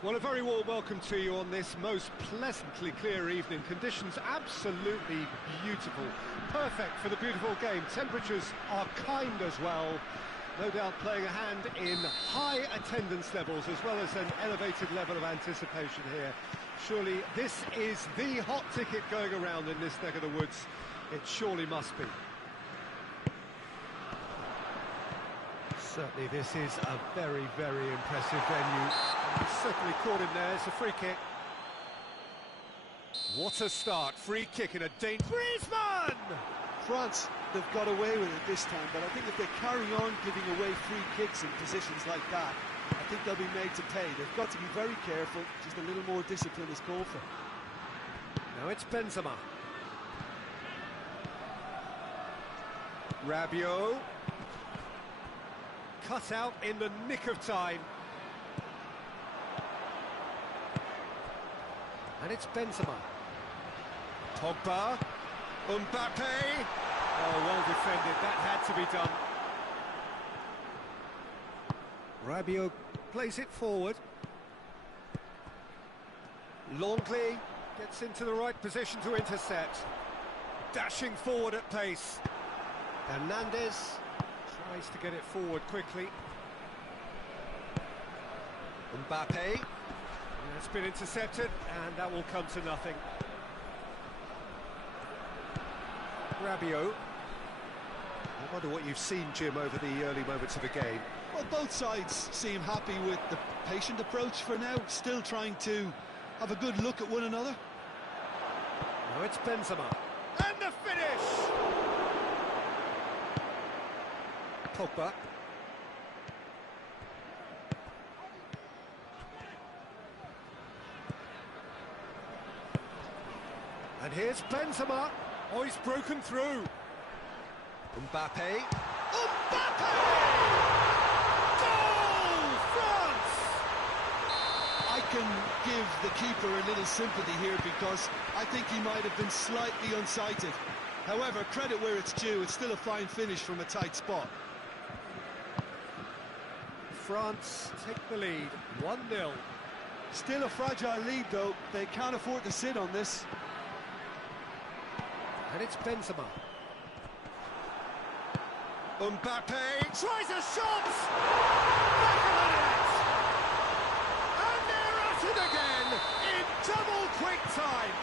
Well, a very warm welcome to you on this most pleasantly clear evening. Conditions absolutely beautiful. Perfect for the beautiful game. Temperatures are kind as well. No doubt playing a hand in high attendance levels as well as an elevated level of anticipation here. Surely this is the hot ticket going around in this neck of the woods. It surely must be. Certainly this is a very, very impressive venue. He's certainly caught him there. It's a free kick. What a start. Free kick in a danger. Griezmann! France, they've got away with it this time, but I think if they carry on giving away free kicks in positions like that, I think they'll be made to pay. They've got to be very careful. Just a little more discipline is called for. Now it's Benzema. Rabiot. Cut out in the nick of time. And it's Benzema. Pogba. Mbappe. Oh, well defended. That had to be done. Rabiot plays it forward. Longley gets into the right position to intercept. Dashing forward at pace. Hernandez tries to get it forward quickly. Mbappe. It's been intercepted, and that will come to nothing. Rabiot. I wonder what you've seen, Jim, over the early moments of the game. Well, both sides seem happy with the patient approach for now, still trying to have a good look at one another. Now it's Benzema. And the finish! Pogba. And here's Benzema. Oh, he's broken through. Mbappe. Mbappe! Goal! France! I can give the keeper a little sympathy here because I think he might have been slightly unsighted. However, credit where it's due, it's still a fine finish from a tight spot. France take the lead, 1-0. Still a fragile lead, though. They can't afford to sit on this. And it's Benzema. Mbappe tries a shot! Back of the net! And they're at it again in double quick time!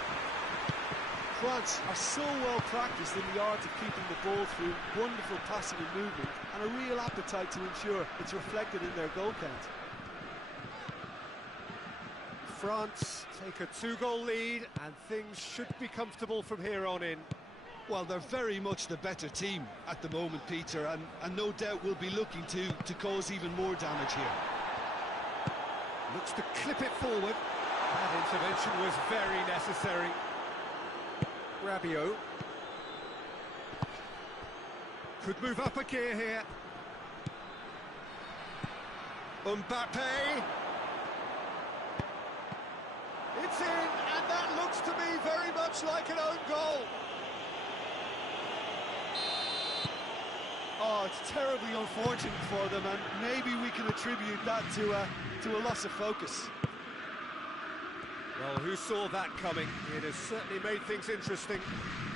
France are so well practiced in the art of keeping the ball through wonderful passing and movement, and a real appetite to ensure it's reflected in their goal count. France take a 2-goal lead, and things should be comfortable from here on in. Well, they're very much the better team at the moment, Peter, and no doubt will be looking to cause even more damage here. Looks to clip it forward. That intervention was very necessary. Rabiot. Could move up a gear here. Mbappe. It's in, and that looks to me very much like an own goal. Oh, it's terribly unfortunate for them, and maybe we can attribute that to a loss of focus. Well, who saw that coming? It has certainly made things interesting.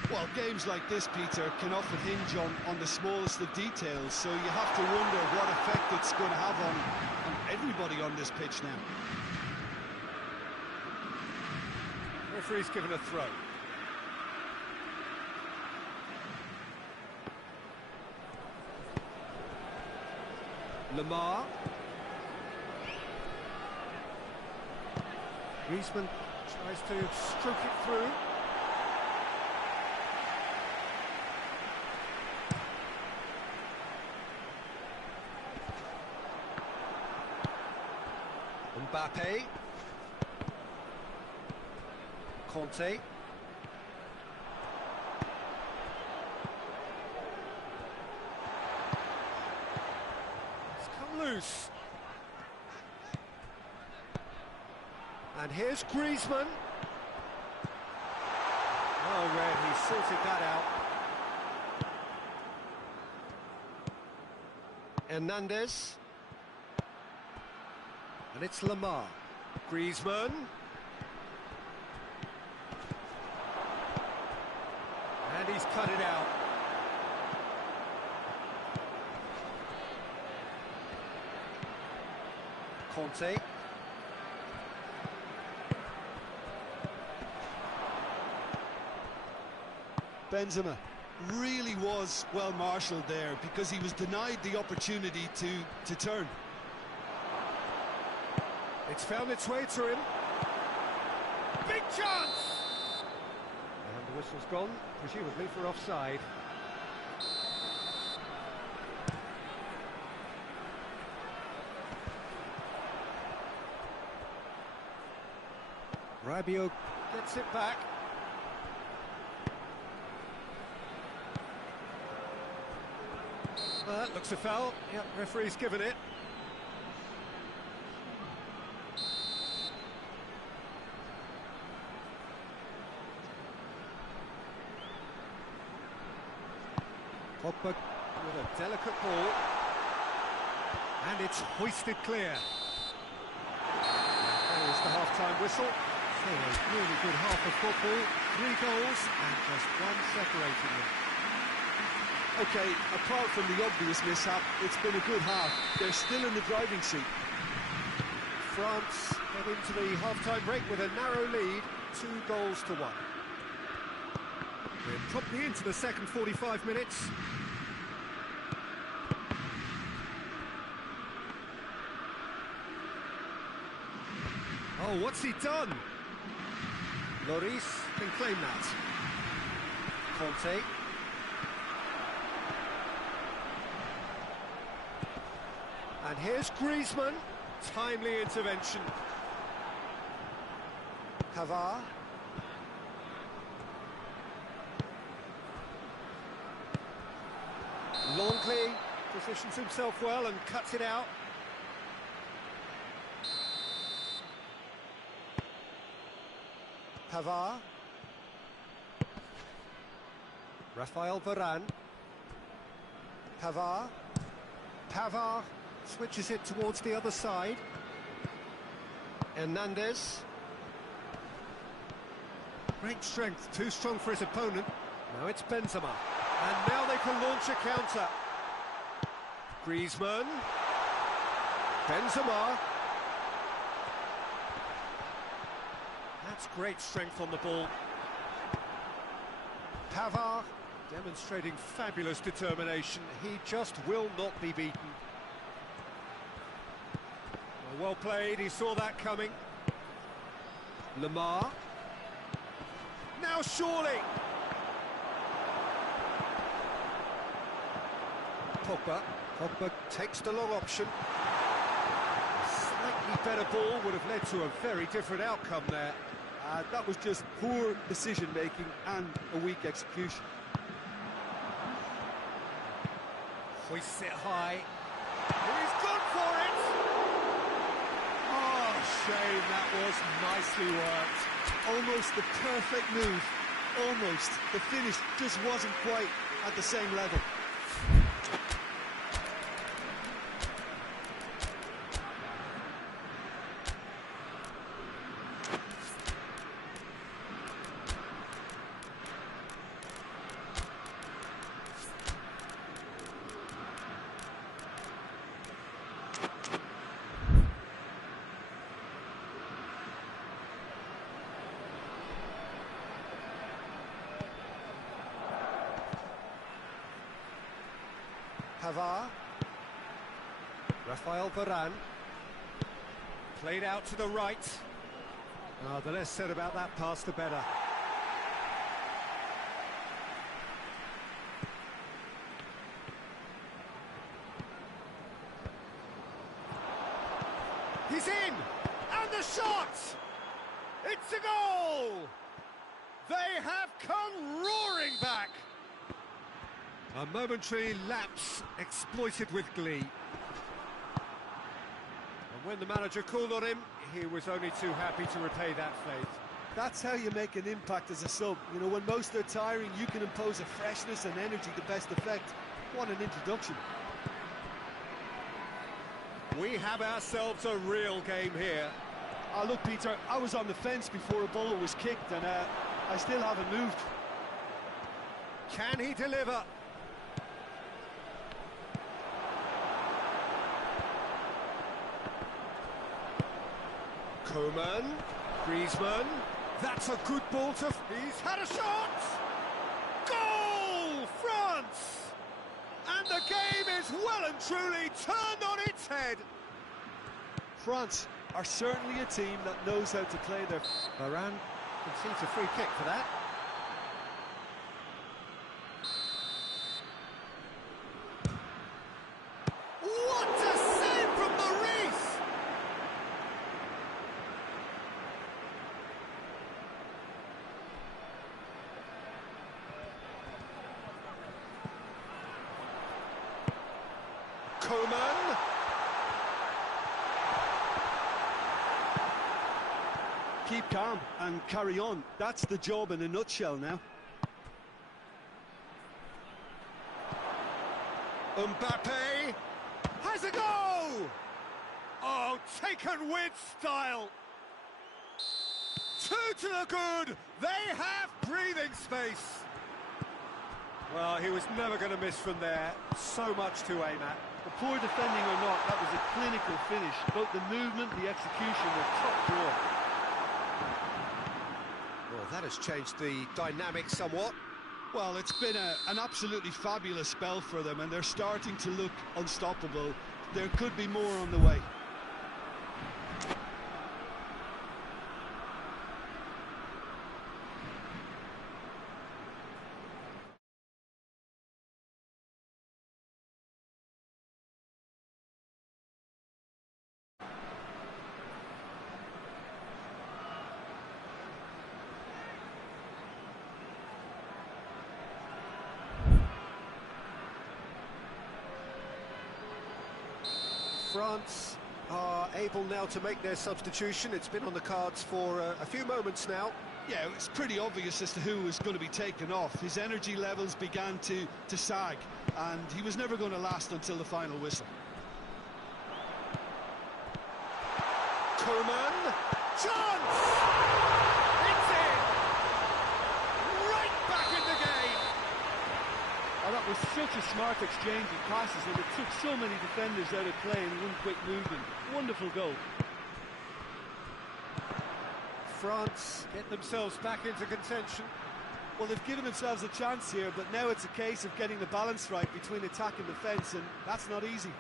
Well, games like this, Peter, can often hinge on the smallest of details, so you have to wonder what effect it's going to have on everybody on this pitch now. Referee's given a throw. Lamar. Griezmann tries to stroke it through. Mbappe. Conte. It's come loose. And here's Griezmann. Oh, Red, he sorted that out. Hernandez. And it's Lamar. Griezmann. And he's cut it out. Conte. Benzema really was well marshalled there because he was denied the opportunity to turn. It's found its way to him. Big chance! And the whistle's gone, presumably for offside. Rabiot gets it back. That looks a foul. Yep, referee's given it. Pogba with a delicate ball. And it's hoisted clear. There's the half-time whistle. So a really good half of football. 3 goals and just one separating them. Okay, apart from the obvious mishap, it's been a good half. They're still in the driving seat. France head into the half-time break with a narrow lead, 2-1. We're promptly into the second 45 minutes. Oh, what's he done? Lloris can claim that. Conte. And here's Griezmann. Timely intervention. Pavard. Longley positions himself well and cuts it out. Pavard. Rafael Varane. Pavard. Pavard switches it towards the other side. Hernandez. Great strength, too strong for his opponent. Now it's Benzema. And now they can launch a counter. Griezmann. Benzema. That's great strength on the ball. Pavard demonstrating fabulous determination. He just will not be beaten. Well played, he saw that coming. Lamar. Now surely. Pogba takes the long option. A slightly better ball would have led to a very different outcome there. That was just poor decision-making and a weak execution. Hoists it high. He's gone for it! Oh, shame, that was nicely worked. Almost the perfect move. Almost. The finish just wasn't quite at the same level. Pavard. Rafael Varane. Played out to the right. Oh, the less said about that pass, the better. He's in! And the shot! It's a goal! They have come roaring back! A momentary lapse exploited with glee. And when the manager called on him, he was only too happy to repay that faith. That's how you make an impact as a sub. You know, when most are tiring, you can impose a freshness and energy to best effect. What an introduction. We have ourselves a real game here. Oh, look, Peter, I was on the fence before a ball was kicked, and I still haven't moved. Can he deliver? Coman, Griezmann, that's a good ball to... He's had a shot! Goal! France! And the game is well and truly turned on its head. France are certainly a team that knows how to play their... Varane concedes a free kick for that. What a save from Maurice! Coman. Keep calm and carry on. That's the job in a nutshell now. Mbappe has a go! Oh, taken with style. 2 to the good. They have breathing space. Well, he was never going to miss from there. So much to aim at. The poor defending or not, that was a clinical finish. Both the movement, the execution were top draw. Well, that has changed the dynamic somewhat. Well, it's been an absolutely fabulous spell for them, and they're starting to look unstoppable. There could be more on the way. France are able now to make their substitution. It's been on the cards for a few moments now. Yeah, it's pretty obvious as to who was going to be taken off. His energy levels began to sag, and he was never going to last until the final whistle. Coman, chance! It's in! Right back in the game! Oh, that was such a smart exchange of passes, and it took so many defenders out of play in one quick movement. Wonderful goal. France get themselves back into contention. Well, they've given themselves a chance here, but now it's a case of getting the balance right between attack and defence, and that's not easy.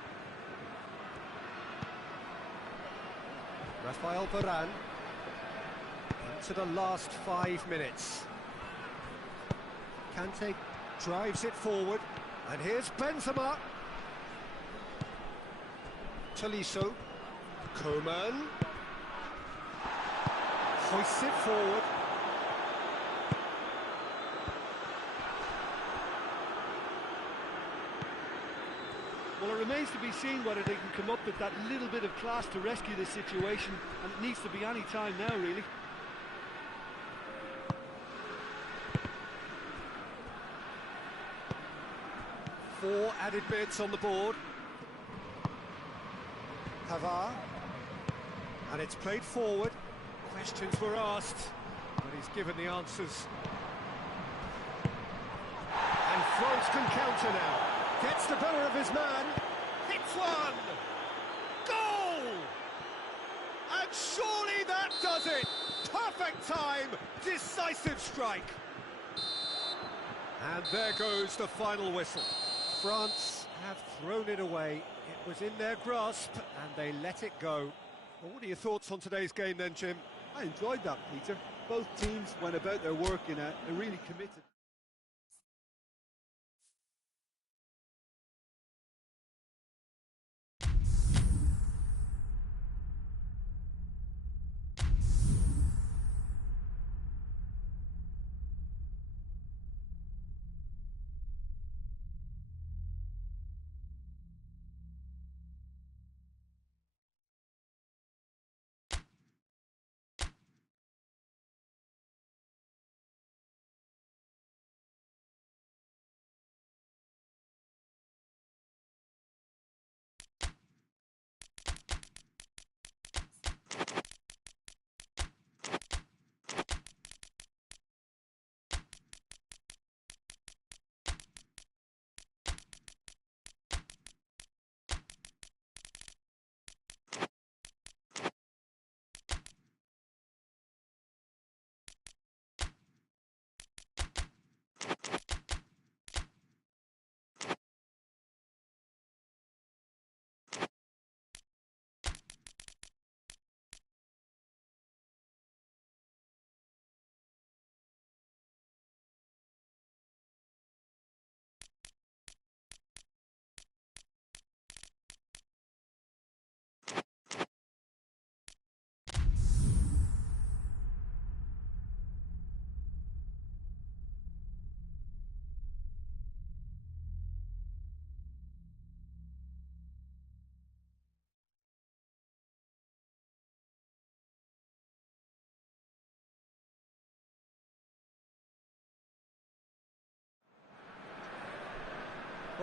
Rafael Varane into the last 5 minutes. Kante drives it forward, and here's Benzema. Tolisso, Coman hoists it forward. Well, it remains to be seen whether they can come up with that little bit of class to rescue this situation, and it needs to be any time now, really. Four added minutes on the board. Pavard, and it's played forward. Questions were asked, but he's given the answers. And France can counter now. Gets the better of his man. Hits one. Goal! And surely that does it. Perfect time. Decisive strike. And there goes the final whistle. France have thrown it away. It was in their grasp, and they let it go. Well, what are your thoughts on today's game then, Jim? I enjoyed that, Peter. Both teams went about their work in a really committed...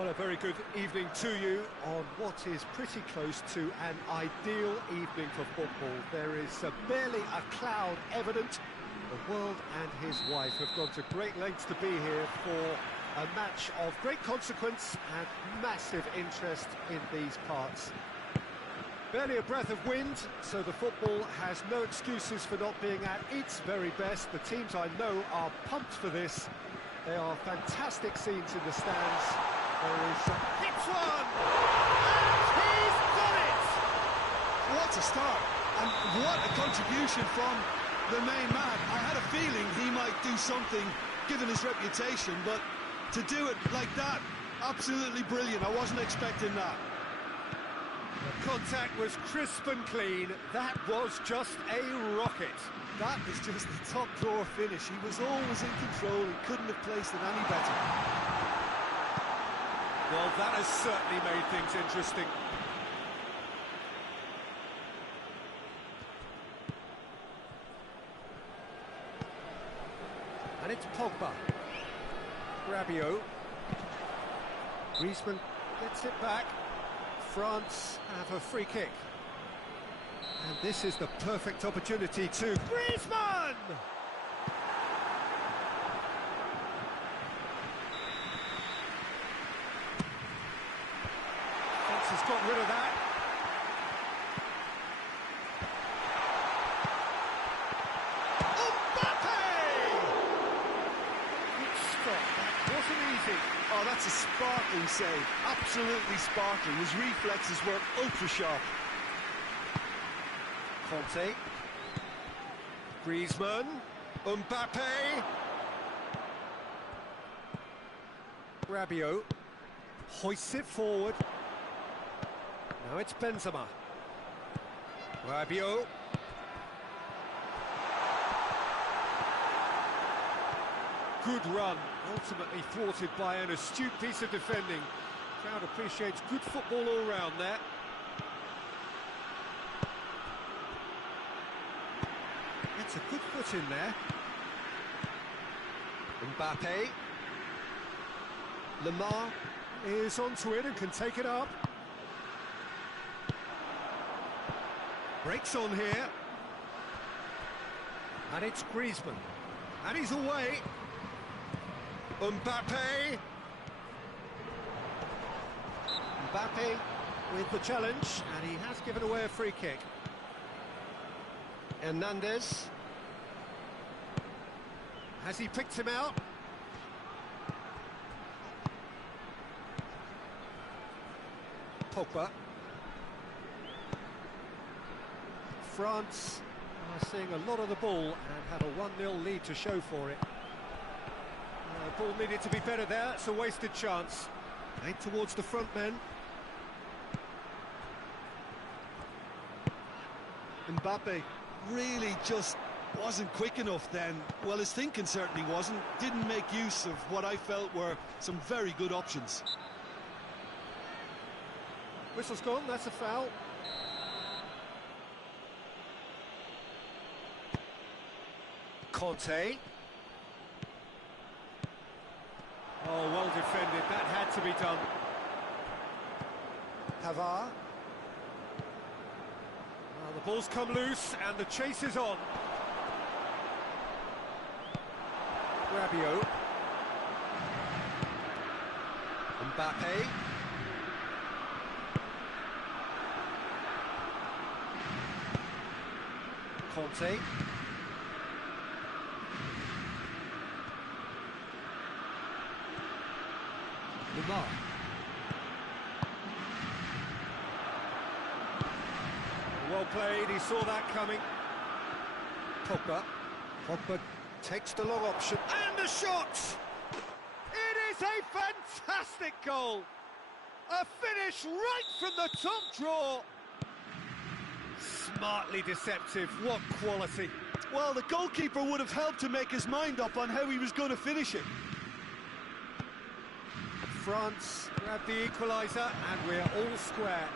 Well, a very good evening to you on what is pretty close to an ideal evening for football. There is barely a cloud evident. The world and his wife have gone to great lengths to be here for a match of great consequence and massive interest in these parts. Barely a breath of wind, so the football has no excuses for not being at its very best. The teams I know are pumped for this. There are fantastic scenes in the stands. There is hits one, and he's done it! What a start, and what a contribution from the main man. I had a feeling he might do something, given his reputation, but to do it like that, absolutely brilliant. I wasn't expecting that. The contact was crisp and clean. That was just a rocket. That is just the top drawer finish. He was always in control and couldn't have placed it any better. Well, that has certainly made things interesting. And it's Pogba. Rabiot. Griezmann gets it back. France have a free kick. And this is the perfect opportunity to Griezmann! France has got rid of that. That wasn't easy. Oh, that's a sparkling save. Absolutely sparkling. His reflexes were ultra-sharp. Conte. Griezmann. Mbappe. Rabiot. Hoists it forward. Now it's Benzema. Rabiot. Good run, ultimately thwarted by an astute piece of defending. Crowd appreciates good football all round there. It's a good foot in there. Mbappe. Lemar is onto it and can take it up. Breaks on here. And it's Griezmann. And he's away. Mbappe. Mbappe with the challenge, and he has given away a free kick. Hernandez. Has he picked him out? Pogba. France are seeing a lot of the ball and had a 1-0 lead to show for it. The ball needed to be better there. It's a wasted chance. Aimed towards the front men. Mbappe really just wasn't quick enough then. Well, his thinking certainly wasn't. Didn't make use of what I felt were some very good options. Whistle's gone, that's a foul. Conte. Oh, well defended, that had to be done. Pavard. Well, the ball's come loose and the chase is on. Rabiot. Mbappe. Conte. Lemar. Well played, he saw that coming. Pogba. Pogba takes the long option, and the shot! It is a fantastic goal! A finish right from the top draw! Smartly deceptive, what quality! Well, the goalkeeper would have helped to make his mind up on how he was going to finish it. France grab the equaliser, and we're all square.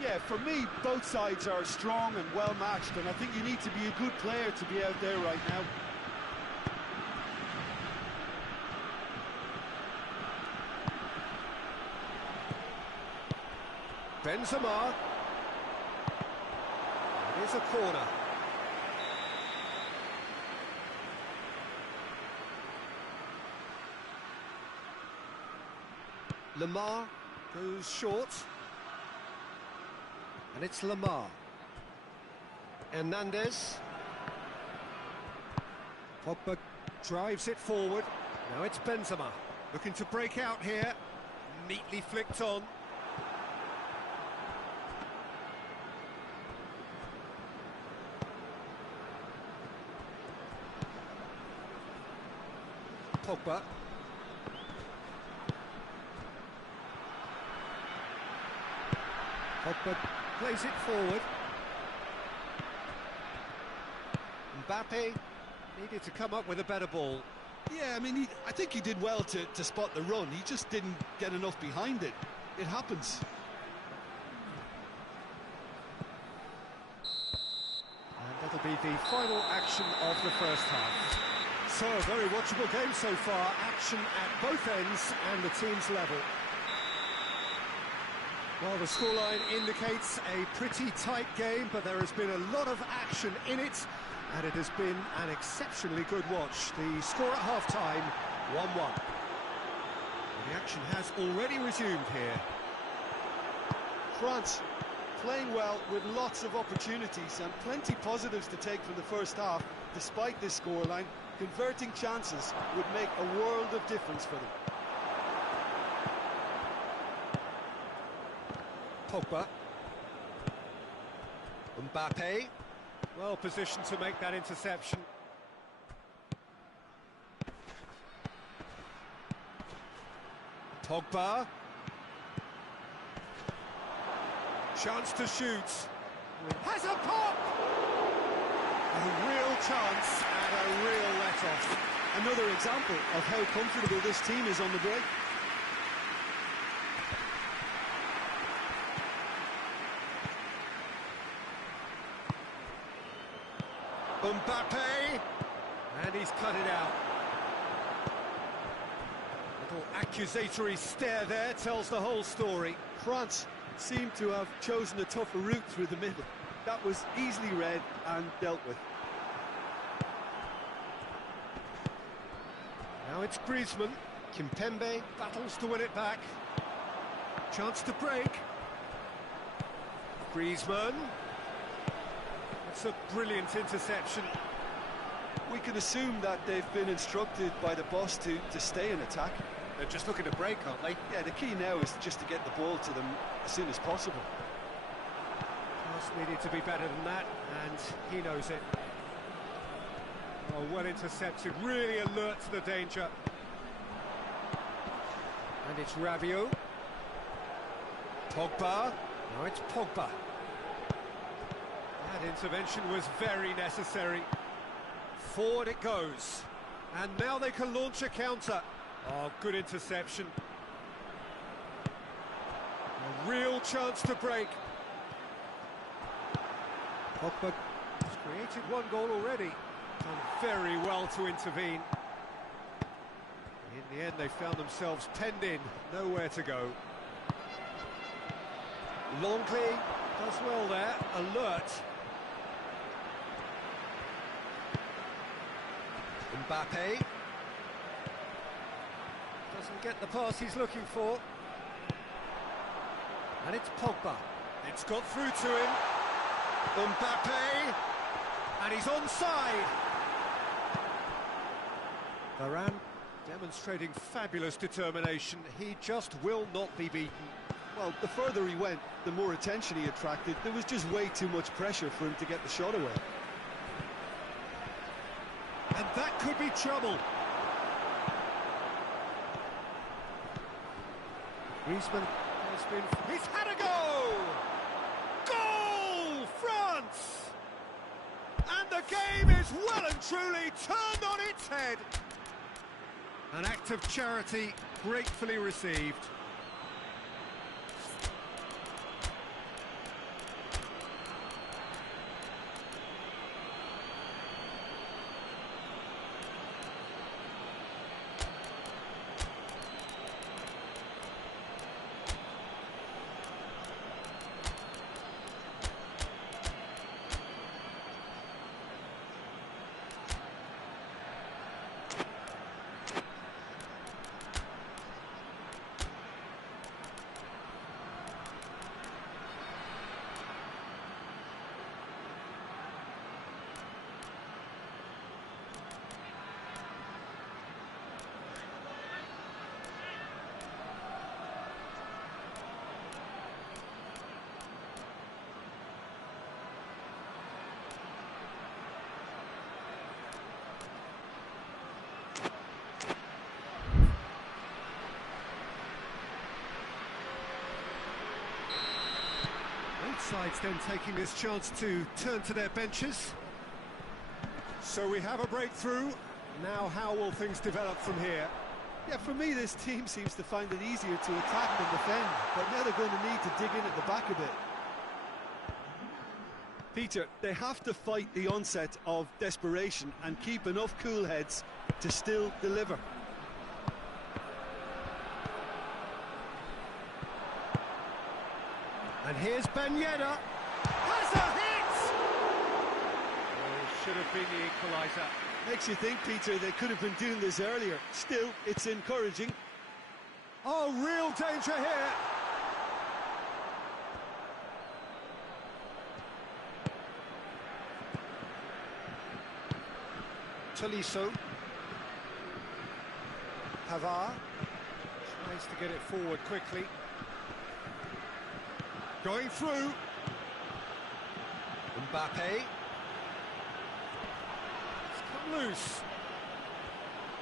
Yeah, for me, both sides are strong and well matched, and I think you need to be a good player to be out there right now. Benzema. It is a corner. Lamar goes short. And it's Lamar. Hernandez. Pogba drives it forward. Now it's Benzema. Looking to break out here. Neatly flicked on. Pogba. Pogba plays it forward. Mbappe needed to come up with a better ball. Yeah, I mean, I think he did well to spot the run. He just didn't get enough behind it. It happens. And that'll be the final action of the first half. So, a very watchable game so far. Action at both ends and the team's level. Well, the scoreline indicates a pretty tight game, but there has been a lot of action in it, and it has been an exceptionally good watch. The score at half-time, 1-1. The action has already resumed here. France playing well with lots of opportunities and plenty positives to take from the first half. Despite this scoreline, converting chances would make a world of difference for them. Pogba. Mbappe. Well positioned to make that interception. Pogba. Chance to shoot. Has a pop! A real chance and a real let-off. Another example of how comfortable this team is on the break. Mbappe, and he's cut it out. Little accusatory stare there tells the whole story. France seem to have chosen a tougher route through the middle. That was easily read and dealt with. Now it's Griezmann. Kimpembe battles to win it back. Chance to break. Griezmann. It's a brilliant interception. We can assume that they've been instructed by the boss to stay in attack. They're just looking to break, aren't they? Yeah, the key now is just to get the ball to them as soon as possible. Pass needed to be better than that, and he knows it. Oh, well intercepted, really alert to the danger. And it's Rabiot. Pogba. Now it's Pogba. That intervention was very necessary. Forward it goes. And now they can launch a counter. Oh, good interception. A real chance to break. Pogba has created one goal already. Done very well to intervene. In the end, they found themselves penned in, nowhere to go. Longley does well there, alert. Mbappe doesn't get the pass he's looking for. And it's Pogba. It's got through to him. Mbappe. And he's onside. Varane demonstrating fabulous determination. He just will not be beaten. Well, the further he went, the more attention he attracted. There was just way too much pressure for him to get the shot away. And that could be trouble. Griezmann has been... He's had a go! Goal! France! And the game is well and truly turned on its head. An act of charity gratefully received. teammates then taking this chance to turn to their benches. So we have a breakthrough. Now how will things develop from here? Yeah, for me this team seems to find it easier to attack than defend, but now they're going to need to dig in at the back a bit. Peter, they have to fight the onset of desperation and keep enough cool heads to still deliver. And here's Ben Yedder. Has a hit! Oh, should have been the equaliser. Makes you think, Peter, they could have been doing this earlier. Still, it's encouraging. Oh, real danger here. Tolisso. Pavard tries to get it forward quickly. Going through. Mbappe. It's come loose.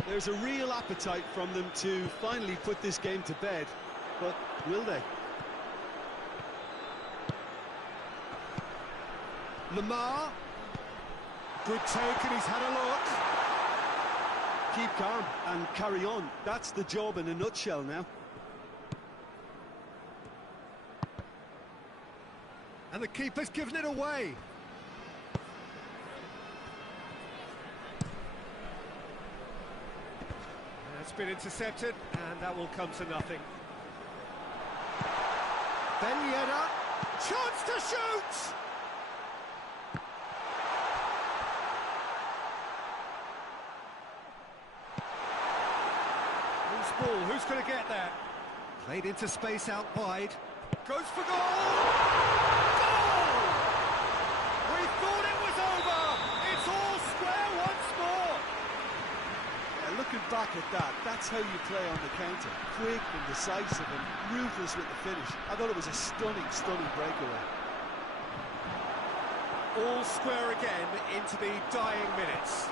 There's a real appetite from them to finally put this game to bed, but will they? Lamar. Good take, and he's had a look. Keep calm and carry on. That's the job in a nutshell now. And the keeper's given it away. That's been intercepted, and that will come to nothing. Ben Yedder, chance to shoot! Loose ball, who's going to get there? Played into space out wide. Goes for goal! Looking back at that, that's how you play on the counter. Quick and decisive and ruthless with the finish. I thought it was a stunning, stunning breakaway. All square again into the dying minutes.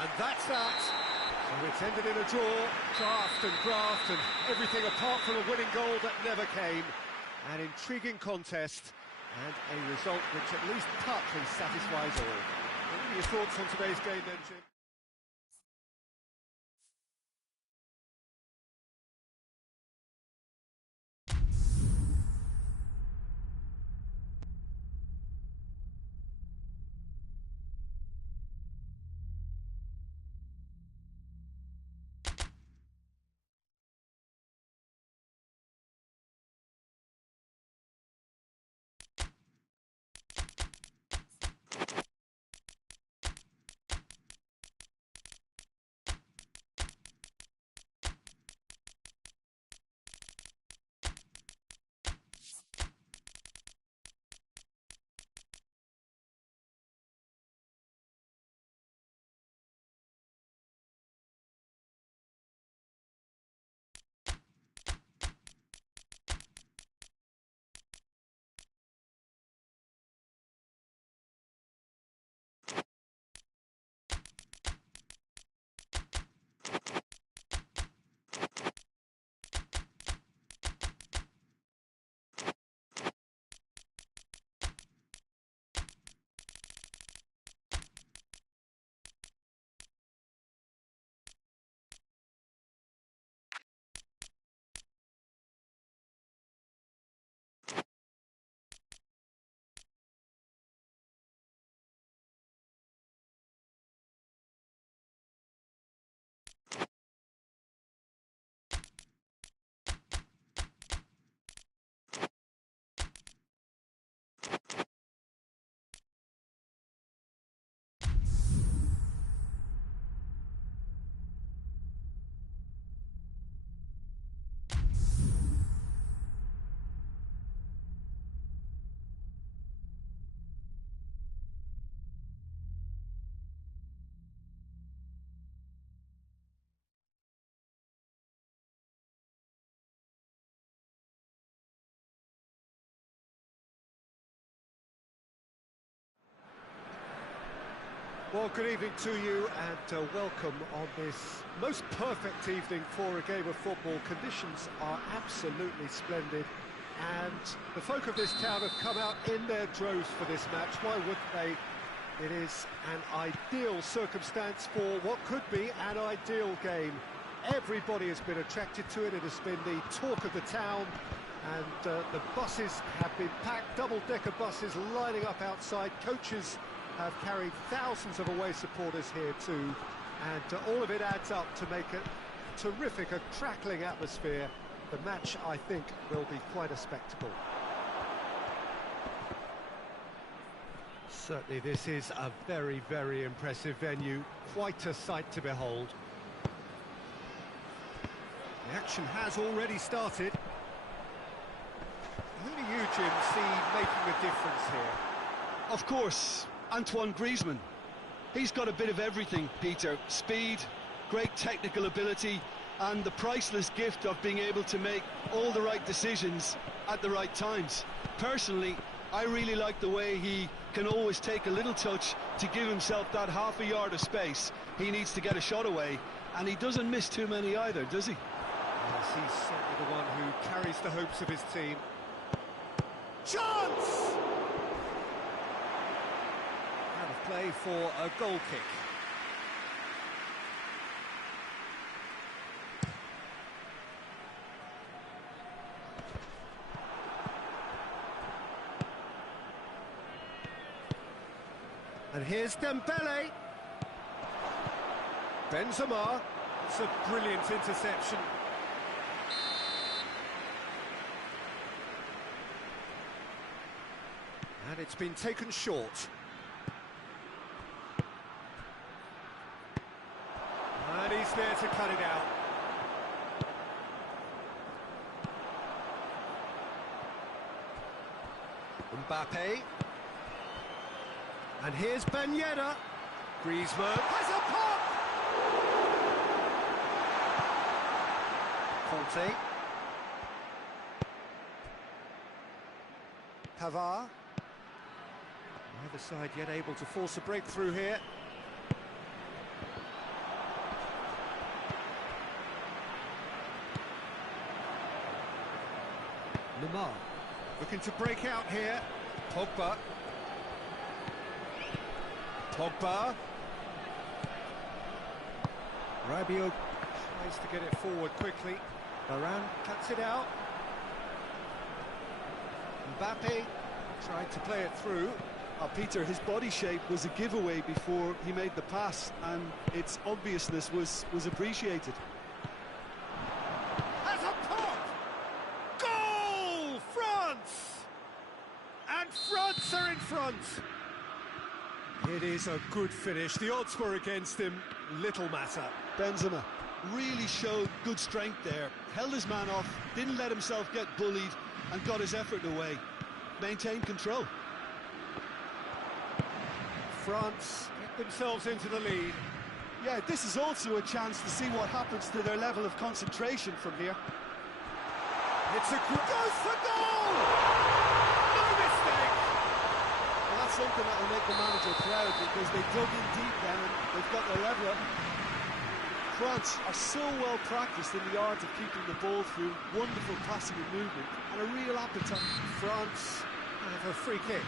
And that's that. So it's ended in a draw. Graft and everything apart from a winning goal that never came. An intriguing contest and a result which at least partly satisfies all. What are your thoughts on today's game then, Jim? Well, good evening to you and welcome on this most perfect evening for a game of football. Conditions are absolutely splendid and the folk of this town have come out in their droves for this match. Why wouldn't they? It is an ideal circumstance for what could be an ideal game. Everybody has been attracted to it. It has been the talk of the town and the buses have been packed, double-decker buses lining up outside. Coaches have carried thousands of away supporters here too, and all of it adds up to make a terrific, a crackling atmosphere. The match, I think, will be quite a spectacle. Certainly this is a very, very impressive venue, quite a sight to behold. The action has already started. Who do you, Jim, see making a difference here? Of course, Antoine Griezmann. He's got a bit of everything, Peter. Speed, great technical ability, and the priceless gift of being able to make all the right decisions at the right times. Personally, I really like the way he can always take a little touch to give himself that half a yard of space. He needs to get a shot away, and he doesn't miss too many either, does he? Yes, he's certainly the one who carries the hopes of his team. Chance! Out of play for a goal kick. And here's Dembele. Benzema. It's a brilliant interception. And it's been taken short. And he's there to cut it out. Mbappe. And here's Ben Yedder. Griezmann has a pop! Conte. Pavard. Neither side yet able to force a breakthrough here. Lamar looking to break out here. Pogba. Rabiot tries to get it forward quickly. Varane cuts it out. Mbappe tried to play it through. Peter, his body shape was a giveaway before he made the pass, and its obviousness was appreciated. Has a pop! Goal! France! And France are in front! It is a good finish. The odds were against him. Little matter. Benzema really showed good strength there. Held his man off, didn't let himself get bullied, and got his effort away. Maintained control. France get themselves into the lead. Yeah, this is also a chance to see what happens to their level of concentration from here. It's a good... Goes for goal! No mistake! Well, that's something that will make the manager proud, because they dug in deep then and they've got their leveller. France are so well practiced in the art of keeping the ball through, wonderful passing and movement, and a real appetite. France have a free kick.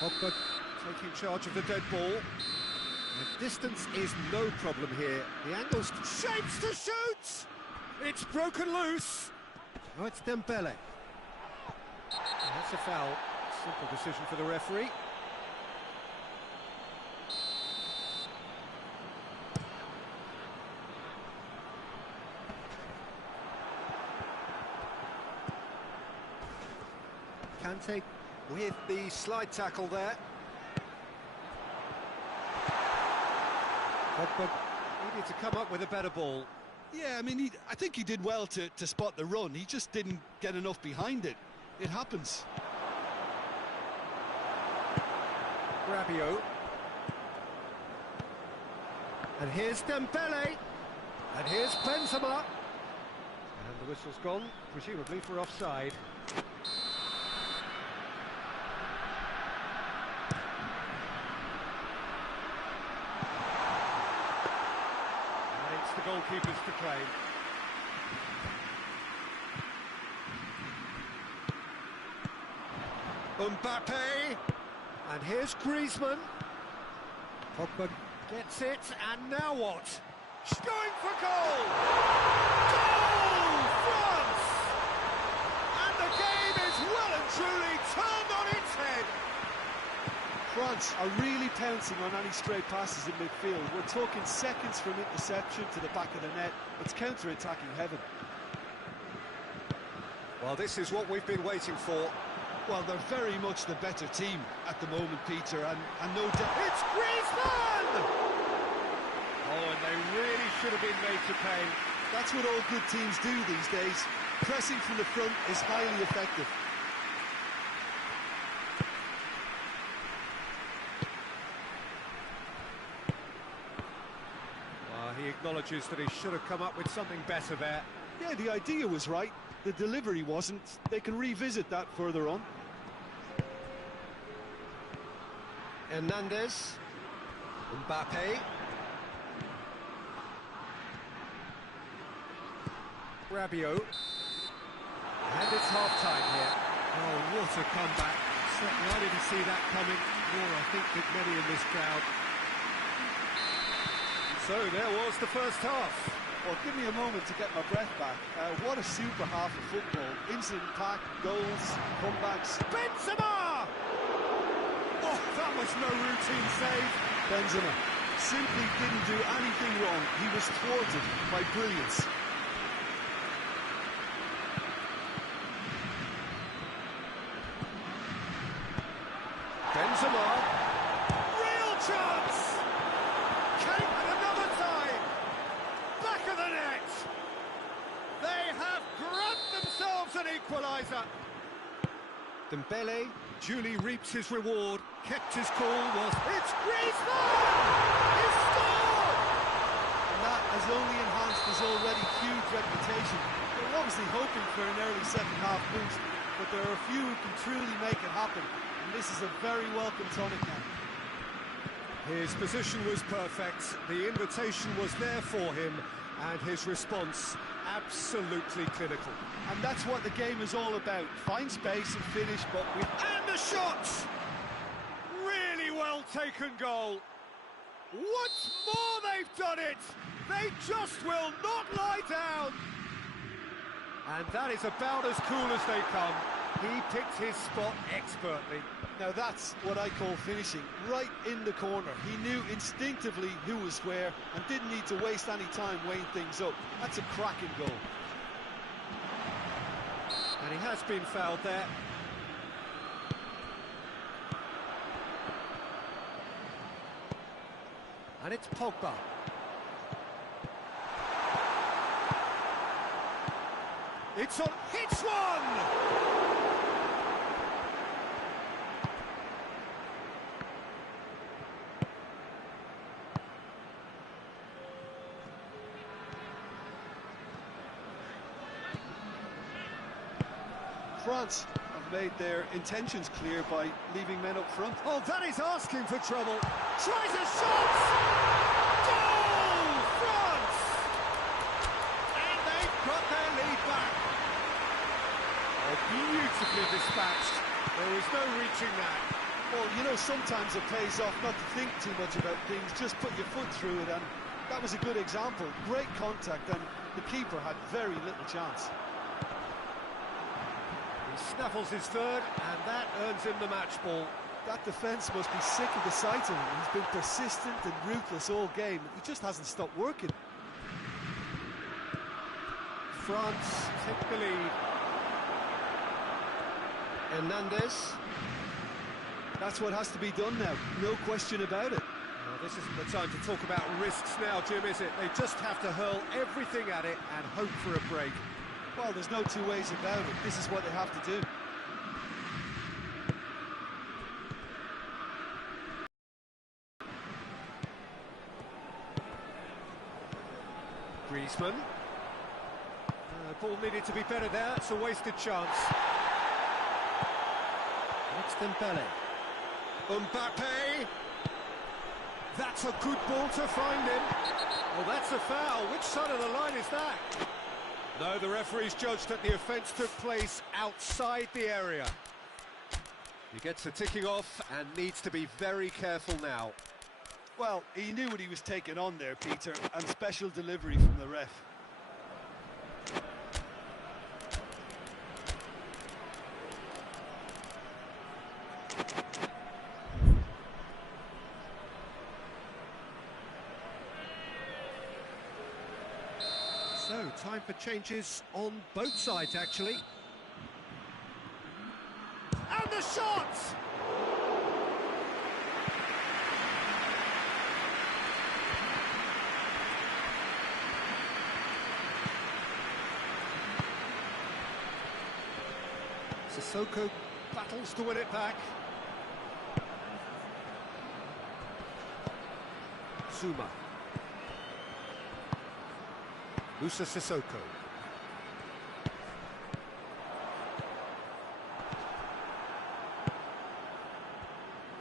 Pogba taking charge of the dead ball. The distance is no problem here. The angle's shapes to shoot! It's broken loose. Oh, it's Dembele. That's a foul. Simple decision for the referee. Kante with the slide tackle there. Pogba needed to come up with a better ball. Yeah, I mean, I think he did well to spot the run. He just didn't get enough behind it. It happens. Rabiot. And here's Dembele. And here's Benzema. And the whistle's gone, presumably for offside. claim. Mbappe, and here's Griezmann. Pogba gets it, and now what? She's going for goal! Goal! France! And the game is well and truly turned on its head. France are really pouncing on any stray passes in midfield. We're talking seconds from interception to the back of the net. It's counter-attacking heaven. Well, this is what we've been waiting for. Well, they're very much the better team at the moment, Peter, and no doubt... It's Griezmann! Oh, and they really should have been made to pay. That's what all good teams do these days. Pressing from the front is highly effective. He acknowledges that he should have come up with something better there. Yeah, the idea was right. The delivery wasn't. They can revisit that further on. Hernandez, Mbappe, Rabiot, and it's half-time here. Oh, what a comeback. Certainly I didn't see that coming, nor I think did many in this crowd. So there was the first half. Well, give me a moment to get my breath back. What a super half of football. Incident-packed, goals, comebacks. Benzema! Oh, that was no routine save. Benzema simply didn't do anything wrong. He was thwarted by brilliance. Benzema. Real chance! Came at another time. Back of the net. They have grabbed themselves an equaliser. Dembele duly reaps his reward. Kept his cool. It's Griezmann! He scored! And that has only enhanced his already huge reputation. They're obviously hoping for an early second-half boost, but there are a few who can truly make it happen. And this is a very welcome tonic now. His position was perfect, the invitation was there for him, and his response absolutely clinical. And that's what the game is all about. Find space and finish, but with... And the shot! Really well taken goal. Once more they've done it! They just will not lie down! And that is about as cool as they come. He picked his spot expertly. Now that's what I call finishing, right in the corner. He knew instinctively who was where and didn't need to waste any time weighing things up. That's a cracking goal. And he has been fouled there. And it's Pogba. It's on, hits one! France have made their intentions clear by leaving men up front. Oh, that is asking for trouble. Tries a shot! Goal! France! And they've got their lead back. Oh, beautifully dispatched. There was no reaching that. Well, you know, sometimes it pays off not to think too much about things, just put your foot through it, and that was a good example. Great contact, and the keeper had very little chance. Snaffles his third, and that earns him the match ball. That defence must be sick of the sight of him. He's been persistent and ruthless all game. He just hasn't stopped working. France take the lead. Hernandez. That's what has to be done now, no question about it. Well, this isn't the time to talk about risks now, Jim, is it? They just have to hurl everything at it and hope for a break. Well, there's no two ways about it. This is what they have to do. Griezmann. Ball needed to be better there. It's a wasted chance. It's Dembele. Mbappe. That's a good ball to find him. Well, that's a foul. Which side of the line is that? No, the referee's judged that the offence took place outside the area. He gets the ticking off and needs to be very careful now. Well, he knew what he was taking on there, Peter, and special delivery from the ref. So, time for changes on both sides, actually. And the shot! Sissoko battles to win it back. Zuma. Musa Sissoko.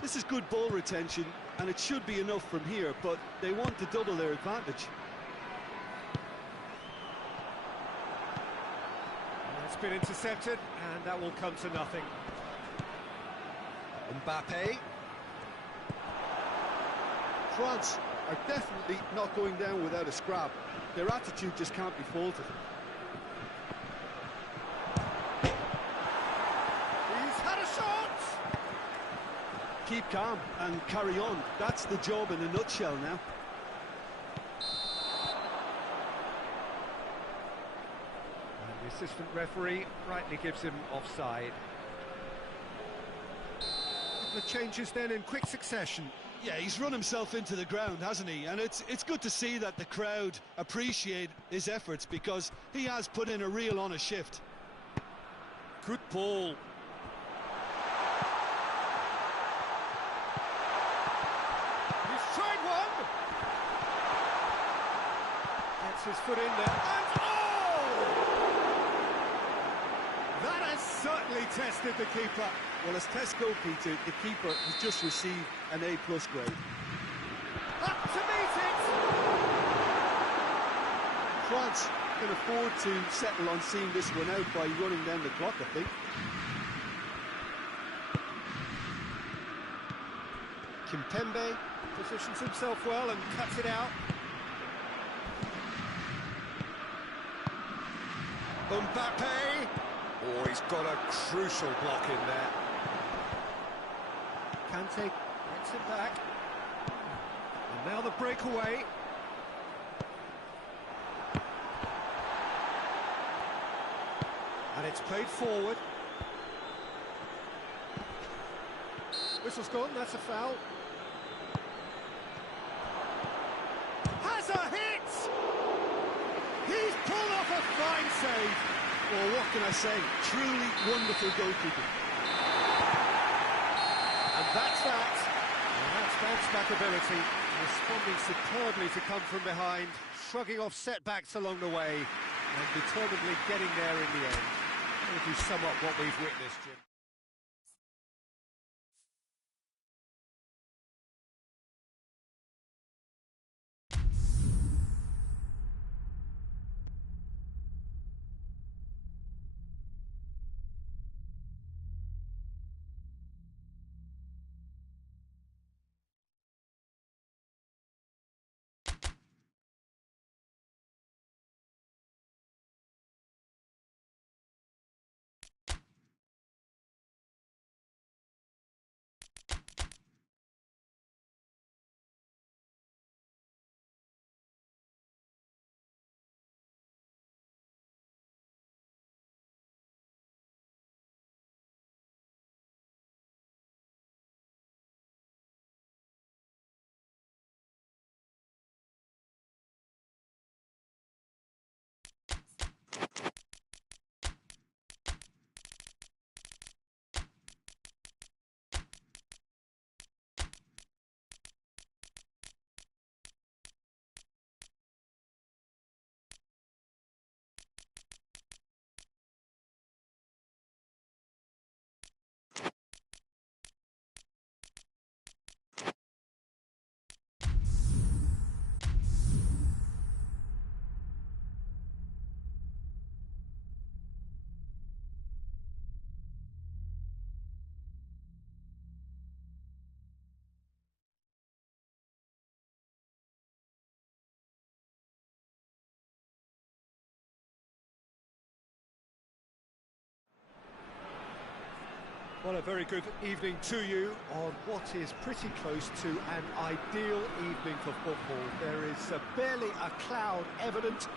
This is good ball retention, and it should be enough from here, but they want to double their advantage. It's been intercepted, and that will come to nothing. Mbappe. France are definitely not going down without a scrap. Their attitude just can't be faulted. He's had a shot! Keep calm and carry on. That's the job in a nutshell now. And the assistant referee rightly gives him offside. The changes then in quick succession. Yeah, he's run himself into the ground, hasn't he? And it's good to see that the crowd appreciate his efforts, because he has put in a real honest shift. Good ball. He's tried one. Gets his foot in there. And that has certainly tested the keeper. Well, as tests go, Peter, the keeper has just received an A+ grade. Up to meet it! France can afford to settle on seeing this one out by running down the clock, I think. Kimpembe positions himself well and cuts it out. Mbappe! Oh, he's got a crucial block in there. Kante gets it back. And now the breakaway. And it's played forward. Whistle's gone, that's a foul. Has a hit! He's pulled off a fine save. Well, what can I say? Truly wonderful goalkeeping. And that's that. And that's bounce-back ability. Responding superbly to come from behind, shrugging off setbacks along the way, and determinedly getting there in the end. If you sum up what we've witnessed, Jim. Well, a very good evening to you on what is pretty close to an ideal evening for football. There is barely a cloud evident.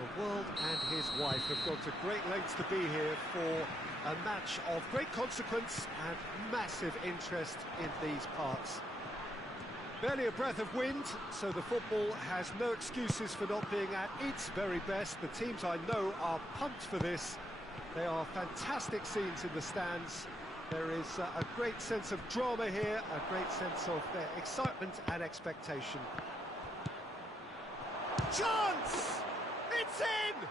The world and his wife have gone to great lengths to be here for a match of great consequence and massive interest in these parts. Barely a breath of wind, so the football has no excuses for not being at its very best. The teams I know are pumped for this. They are fantastic scenes in the stands. There is a great sense of drama here, a great sense of excitement and expectation. Chance! It's in!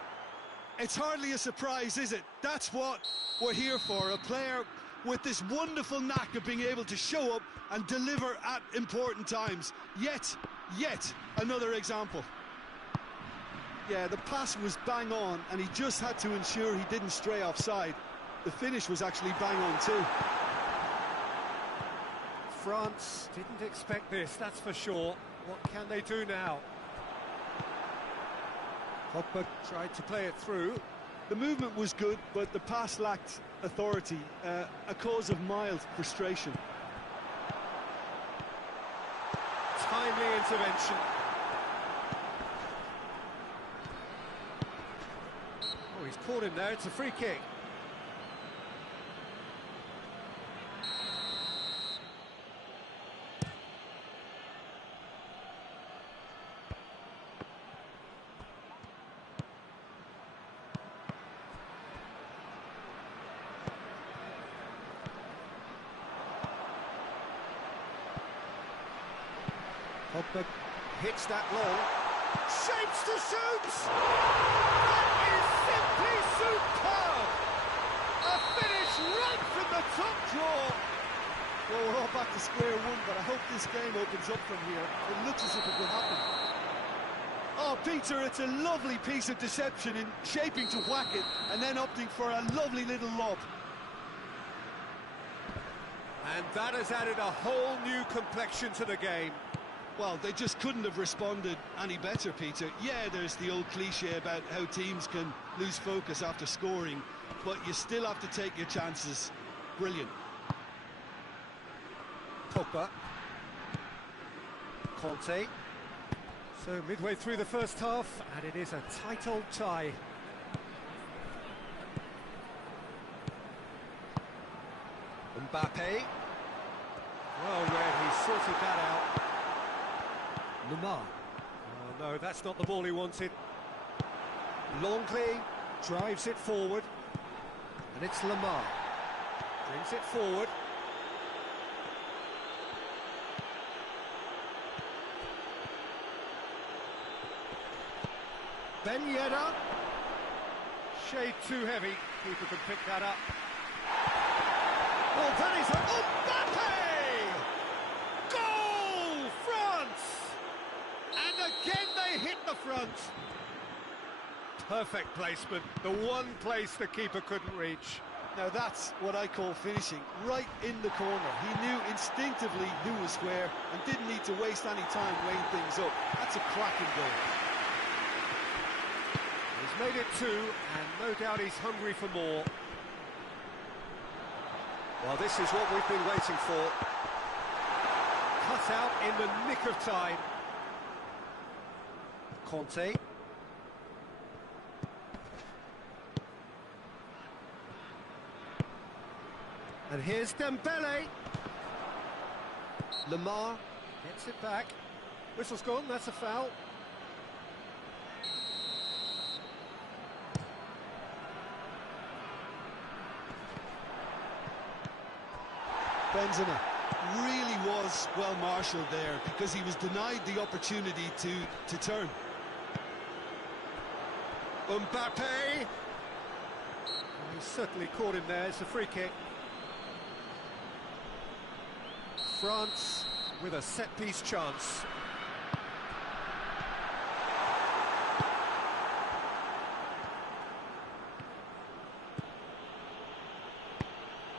It's hardly a surprise, is it? That's what we're here for, a player with this wonderful knack of being able to show up and deliver at important times. Yet another example. Yeah, the pass was bang on, and he just had to ensure he didn't stray offside. The finish was actually bang on too. France didn't expect this, that's for sure. What can they do now? Pogba tried to play it through. The movement was good, but the pass lacked authority, a cause of mild frustration. Timely intervention. Oh, he's caught him there, it's a free kick. Pogba hits that long, shapes to shoot! That is simply superb! A finish right from the top draw! Well, we're all back to square one, but I hope this game opens up from here. It looks as if it will happen. Oh, Peter, it's a lovely piece of deception in shaping to whack it and then opting for a lovely little lob. And that has added a whole new complexion to the game. Well, they just couldn't have responded any better, Peter. Yeah, there's the old cliche about how teams can lose focus after scoring, but you still have to take your chances. Brilliant. Pogba. Conte. So midway through the first half, and it is a tight old tie. Mbappe. Well read, he sorted that out. Lamar. Oh no, that's not the ball he wanted. Longley drives it forward. And it's Lamar. Brings it forward. Ben Yedder. Shade too heavy. Keeper can pick that up. Well, that is a... Mbappe! Goal! France! And again they hit the front. Perfect placement. The one place the keeper couldn't reach. Now that's what I call finishing, right in the corner. He knew instinctively who was where and didn't need to waste any time weighing things up. That's a cracking goal. He's made it two, and no doubt he's hungry for more. Well, this is what we've been waiting for. Cut out in the nick of time. Conte. And here's Dembele. Lamar gets it back. Whistle's gone, that's a foul. Benzema really was well marshalled there because he was denied the opportunity to turn. Mbappe. He certainly caught him there, it's a free kick. France with a set-piece chance.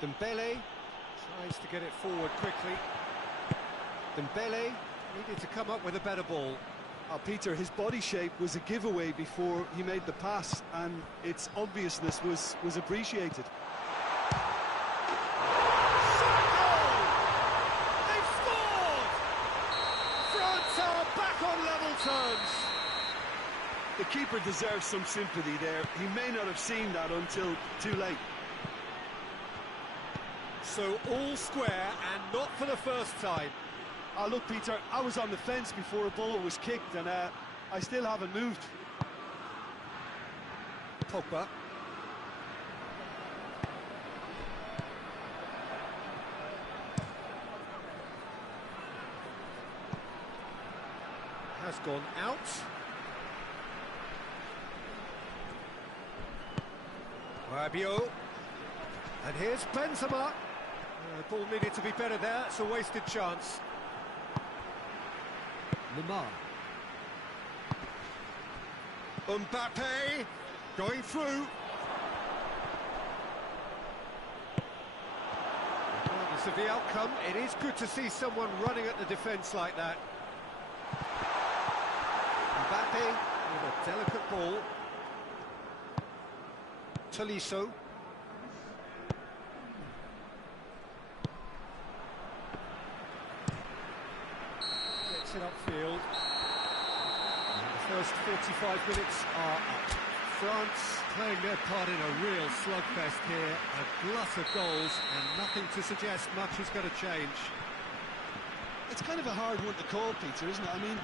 Dembele tries to get it forward quickly. Dembele needed to come up with a better ball. Peter, his body shape was a giveaway before he made the pass, and its obviousness was appreciated. returns. The keeper deserves some sympathy there. He may not have seen that until too late. So all square, and not for the first time. Look, Peter, I was on the fence before a ball was kicked, and I still haven't moved. Pogba. Has gone out. Rabiot. And here's Benzema. The ball needed to be better there. It's a wasted chance. Lamar. Mbappe going through. Regardless of the outcome, it is good to see someone running at the defence like that. Mbappe with a delicate ball. Tolisso. Gets it upfield. And the first 45 minutes are up. France playing their part in a real slugfest here. A glut of goals and nothing to suggest much is going to change. It's kind of a hard one to call, Peter, isn't it? I mean,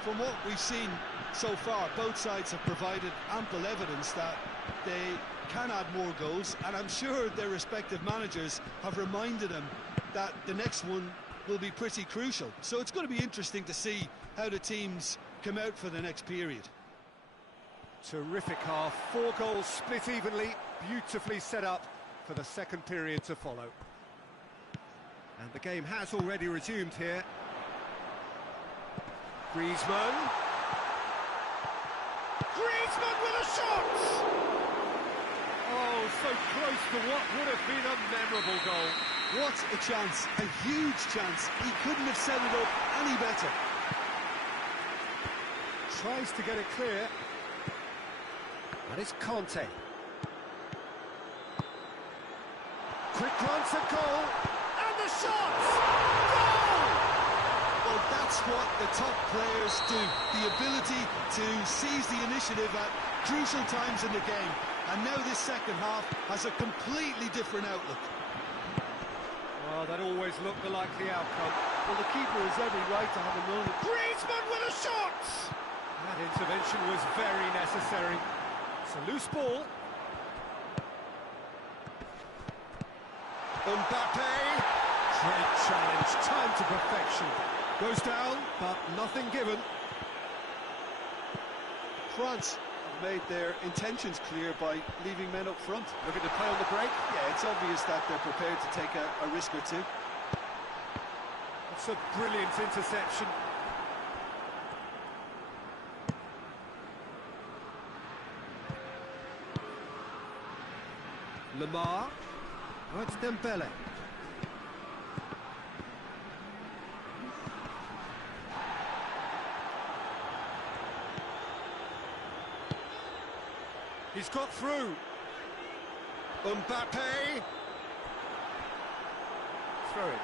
from what we've seen so far, both sides have provided ample evidence that they can add more goals, and I'm sure their respective managers have reminded them that the next one will be pretty crucial. So it's going to be interesting to see how the teams come out for the next period. Terrific half, 4 goals split evenly, beautifully set up for the second period to follow. And the game has already resumed here. Griezmann. Griezmann with a shot! Oh, so close to what would have been a memorable goal. What a chance, a huge chance. He couldn't have set it up any better. Tries to get it clear. And it's Conte. Quick glance at goal, and the shot! Goal! Well, that's what the top players do. The ability to seize the initiative at crucial times in the game. And now this second half has a completely different outlook. Well, that always looked the likely outcome. Well, the keeper has every right to have a moment. Griezmann with a shot! That intervention was very necessary. It's a loose ball. Mbappe. Great challenge, time to perfection. Goes down, but nothing given. France have made their intentions clear by leaving men up front. Looking to play on the break. Yeah, it's obvious that they're prepared to take a risk or two. That's a brilliant interception. Lamar. Oh, it's Dembele. He's got through. Mbappe. Throw it.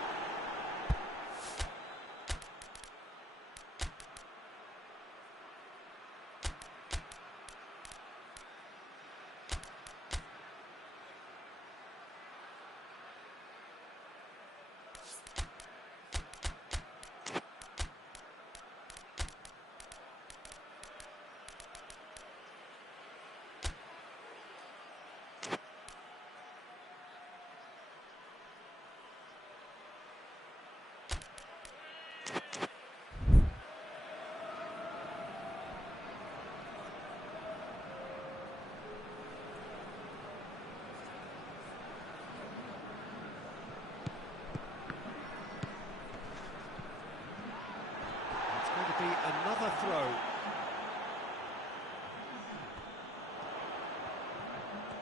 Be another throw.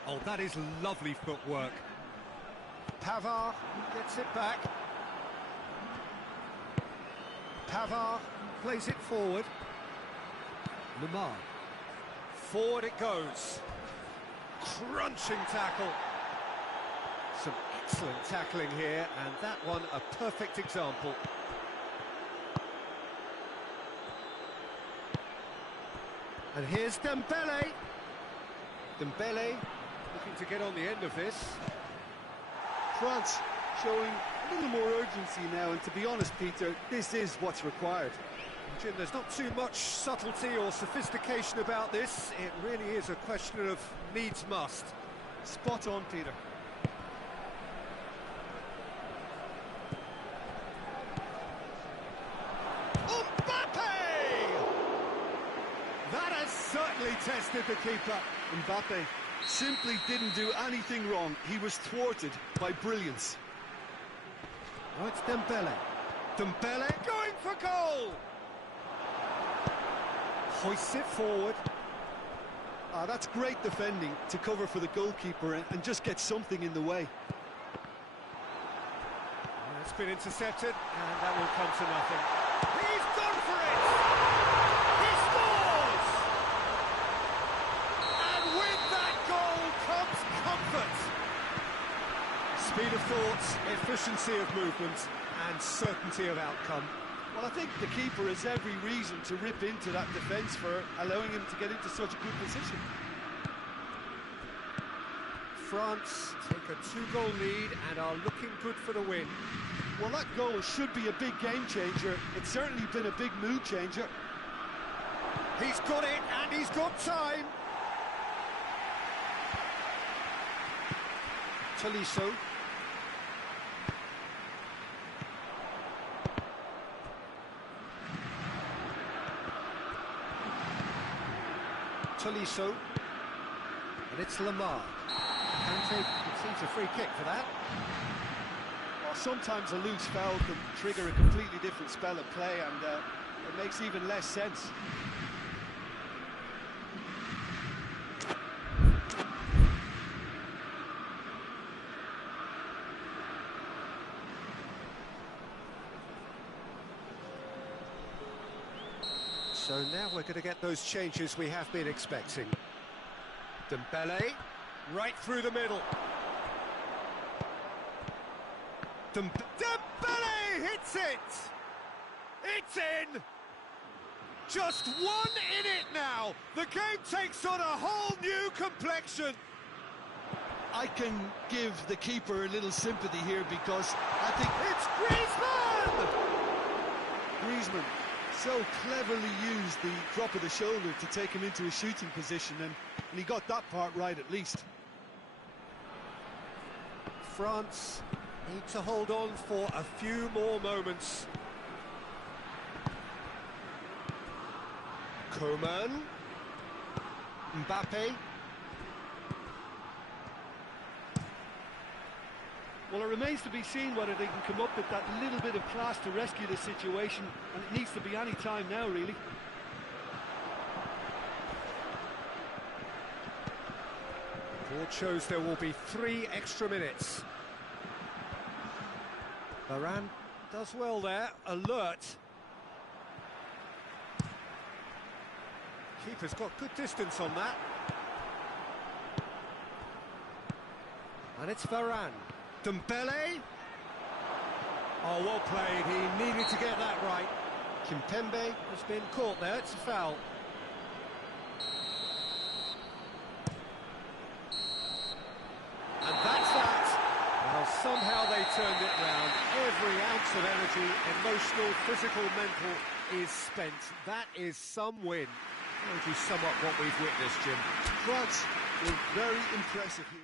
Oh, that is lovely footwork. Pavard gets it back. Pavard plays it forward. Lamar. Forward it goes. Crunching tackle. Some excellent tackling here, and that one a perfect example. And here's Dembele. Dembele looking to get on the end of this. France showing a little more urgency now, and to be honest, Peter, this is what's required. Jim, there's not too much subtlety or sophistication about this. It really is a question of needs must. Spot on, Peter. That has certainly tested the keeper. Mbappe simply didn't do anything wrong. He was thwarted by brilliance. Oh, it's Dembele. Dembele going for goal! Hoists it forward. That's great defending to cover for the goalkeeper and just get something in the way. It's been intercepted, and that will come to nothing. He's gone for it! He scores! And with that goal comes comfort. Speed of thought, efficiency of movement, and certainty of outcome. Well, I think the keeper has every reason to rip into that defence for allowing him to get into such a good position. France take a 2-goal lead and are looking good for the win. Well, that goal should be a big game changer. It's certainly been a big mood changer. He's got it, and he's got time. Tolisso. Tolisso. And it's Lamar. Kante conceives a free kick for that. Well, sometimes a loose foul can trigger a completely different spell of play, and it makes even less sense. So now we're going to get those changes we have been expecting. Dembele, right through the middle. Dembele hits it! It's in! Just one in it now! The game takes on a whole new complexion! I can give the keeper a little sympathy here because I think it's Griezmann! Griezmann so cleverly used the drop of the shoulder to take him into a shooting position, and he got that part right at least. France need to hold on for a few more moments. Coman. Mbappe. Well, it remains to be seen whether they can come up with that little bit of class to rescue the situation, and it needs to be any time now, really. Board shows there will be 3 extra minutes. Varane does well there, alert. Keeper's got good distance on that. And it's Varane. Dembele. Oh, well played. He needed to get that right. Kimpembe has been caught there. It's a foul. And that's that. Well, somehow they turned it round. Every ounce of energy, emotional, physical, mental, is spent. That is some win. How would you sum up what we've witnessed, Jim? France were very impressive here.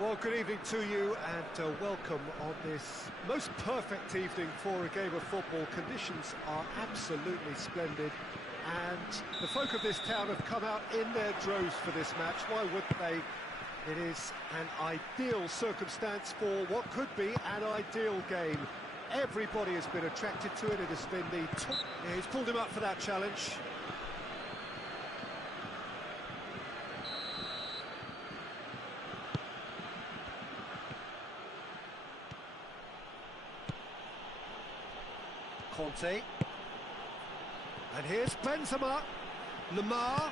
Well, good evening to you and welcome on this most perfect evening for a game of football. Conditions are absolutely splendid and the folk of this town have come out in their droves for this match. Why wouldn't they? It is an ideal circumstance for what could be an ideal game. Everybody has been attracted to it. It has been the top. Yeah, he's pulled him up for that challenge. Conte. And here's Benzema. Lemar.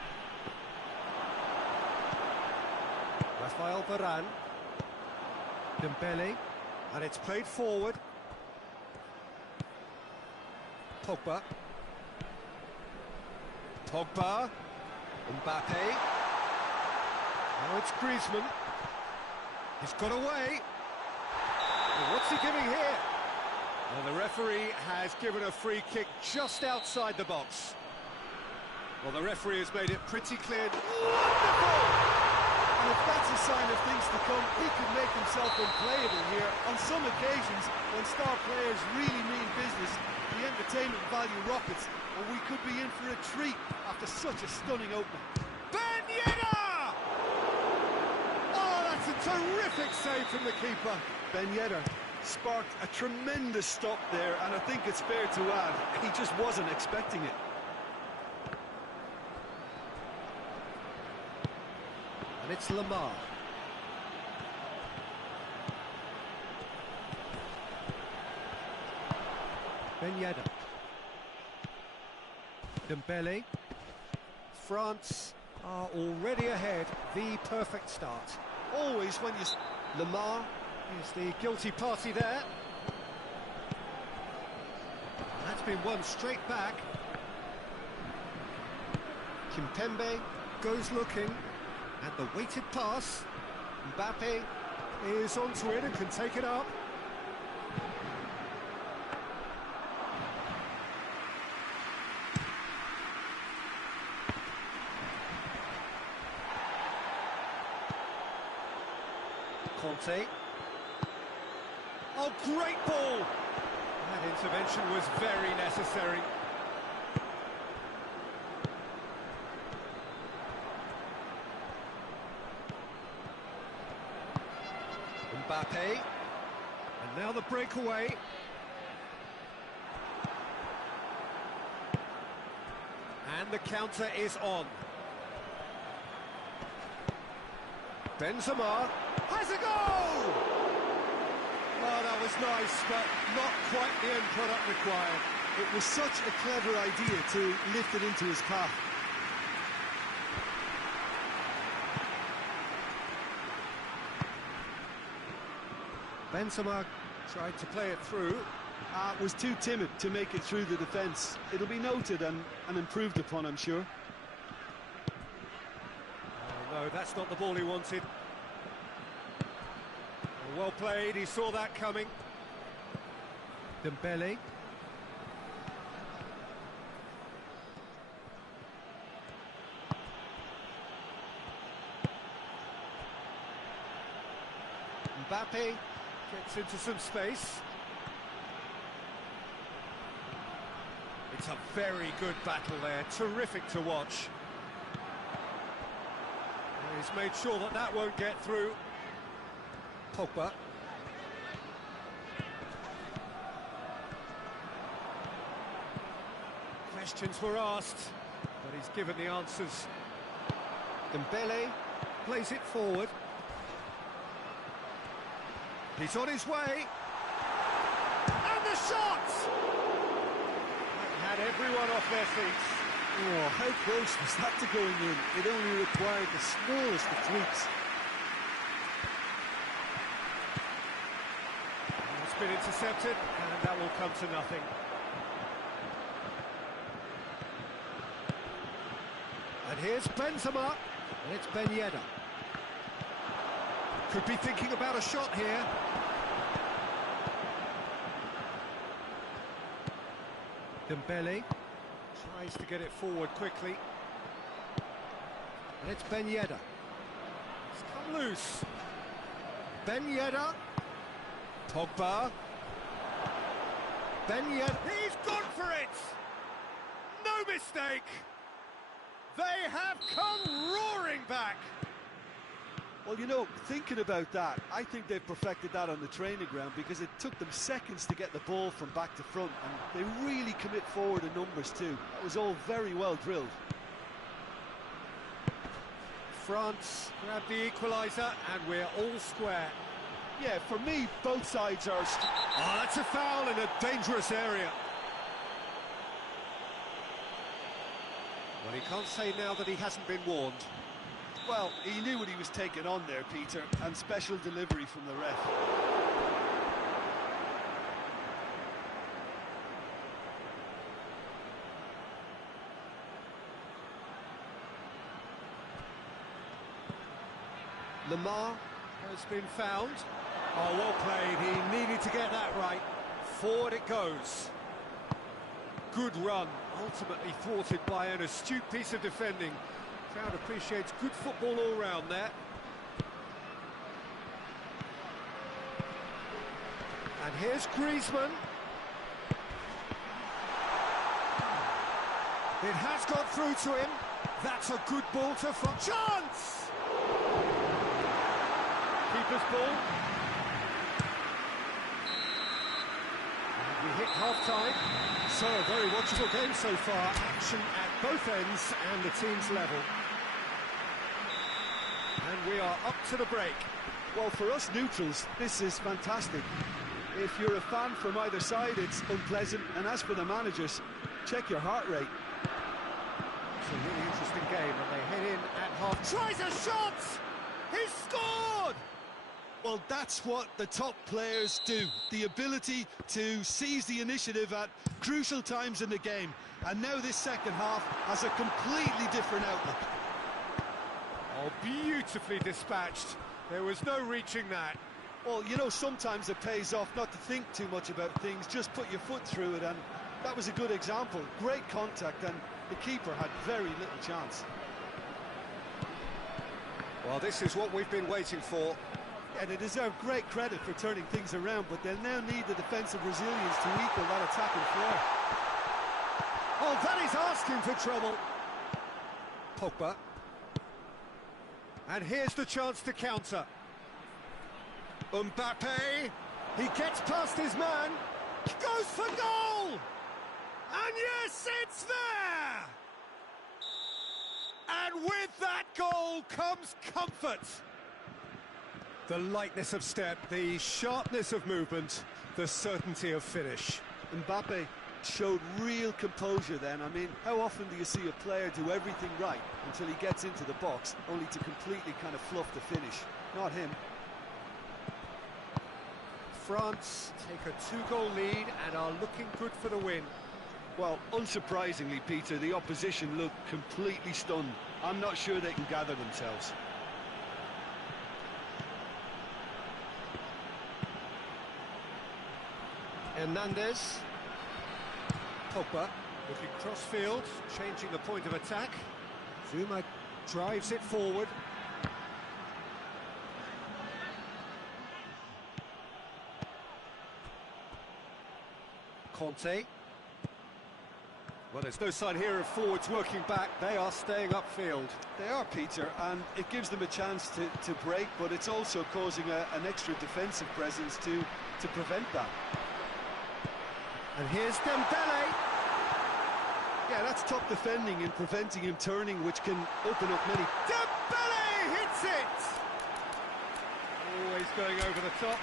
Rafael Varane. Dembele. And it's played forward. Pogba. Pogba. Mbappe. Now it's Griezmann. He's got away. And what's he giving here? Well, the referee has given a free kick just outside the box. Well, the referee has made it pretty clear. Wonderful! And if that's a sign of things to come, he could make himself unplayable here. On some occasions, when star players really mean business, the entertainment value rockets, and we could be in for a treat after such a stunning opening. Ben Yedder! Oh, that's a terrific save from the keeper. Ben Yedder sparked a tremendous stop there, and I think it's fair to add, he just wasn't expecting it. And it's Lemar. Ben Yedder. Dembele. France are already ahead. The perfect start. Always when you... Lemar is the guilty party there. That's been won straight back. Kimpembe goes looking. And the weighted pass. Mbappe is onto it and can take it up. Conte. Oh, great ball! That intervention was very necessary. Mbappe. And now the breakaway. And the counter is on. Benzema has a goal! Oh, that was nice, but not quite the end product required. It was such a clever idea to lift it into his path. Benzema tried to play it through. Was too timid to make it through the defence. It'll be noted and improved upon, I'm sure. Oh, no, that's not the ball he wanted. Well played, he saw that coming. Dembele. Mbappe gets into some space. It's a very good battle there, terrific to watch. He's made sure that that won't get through. Pogba. Questions were asked, but he's given the answers. Dembele plays it forward. He's on his way. And the shot! That had everyone off their feet. Oh, how close was that to going in? It only required the smallest of tweaks. It's been intercepted, and that will come to nothing. And here's Benzema, and it's Ben Yedder. Could be thinking about a shot here. Dembele tries to get it forward quickly. And it's Ben Yedder. It's come loose. Ben Yedder. Pogba. Ben Yedder. He's gone for it! No mistake! They have come roaring back! Well, you know, thinking about that, I think they've perfected that on the training ground because it took them seconds to get the ball from back to front, and they really commit forward in numbers too. That was all very well drilled. France grab the equaliser, and we're all square. Yeah, for me, both sides are... Oh, that's a foul in a dangerous area. Well, he can't say now that he hasn't been warned. Well, he knew what he was taking on there, Peter, and special delivery from the ref. Lamar has been found. Oh, well played. He needed to get that right. Forward it goes. Good run, ultimately thwarted by an astute piece of defending. Crowd appreciates good football all round there. And here's Griezmann. It has got through to him. That's a good ball to front. Chance! Keeper's ball. And we hit half-time. So, a very watchable game so far. Action at both ends and the team's level. And we are up to the break. Well, for us neutrals, this is fantastic. If you're a fan from either side, it's unpleasant. And as for the managers, check your heart rate. It's a really interesting game, and they head in at half. Tries a shot! He's scored! Well, that's what the top players do. The ability to seize the initiative at crucial times in the game. And now this second half has a completely different outlook. Oh, beautifully dispatched. There was no reaching that. Well, you know, sometimes it pays off not to think too much about things, just put your foot through it, and that was a good example. Great contact, and the keeper had very little chance. Well, this is what we've been waiting for. Yeah, they deserve great credit for turning things around, but they'll now need the defensive resilience to equal that attacking flair. Oh, that is asking for trouble. Pogba. And here's the chance to counter. Mbappe. He gets past his man. Goes for goal! And yes, it's there! And with that goal comes comfort. The lightness of step, the sharpness of movement, the certainty of finish. Mbappe showed real composure then. I mean, how often do you see a player do everything right until he gets into the box, only to completely kind of fluff the finish? Not him. France take a 2-goal lead and are looking good for the win. Well, unsurprisingly, Peter, the opposition look completely stunned. I'm not sure they can gather themselves. Hernandez. Pogba looking cross-field, changing the point of attack. Zuma drives it forward. Conte. Well, there's no sign here of forwards working back. They are staying upfield. They are, Peter, and it gives them a chance to break, but it's also causing an extra defensive presence to prevent that. And here's Dembele. Yeah, that's top defending and preventing him turning, which can open up many... Dembele hits it! Always going over the top.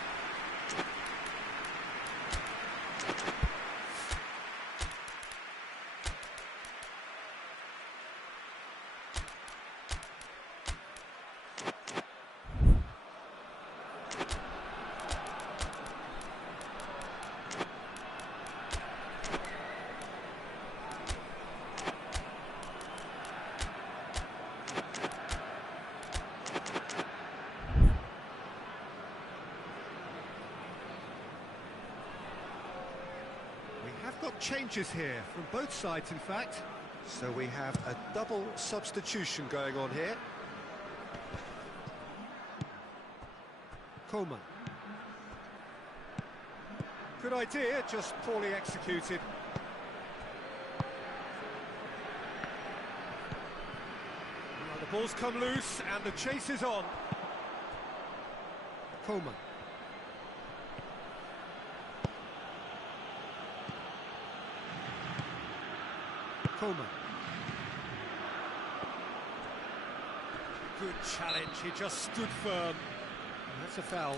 Changes here from both sides, in fact. So we have a double substitution going on here. Coleman. Good idea, just poorly executed. Now the ball's come loose and the chase is on. Coleman. Coleman. Good challenge, he just stood firm. That's a foul.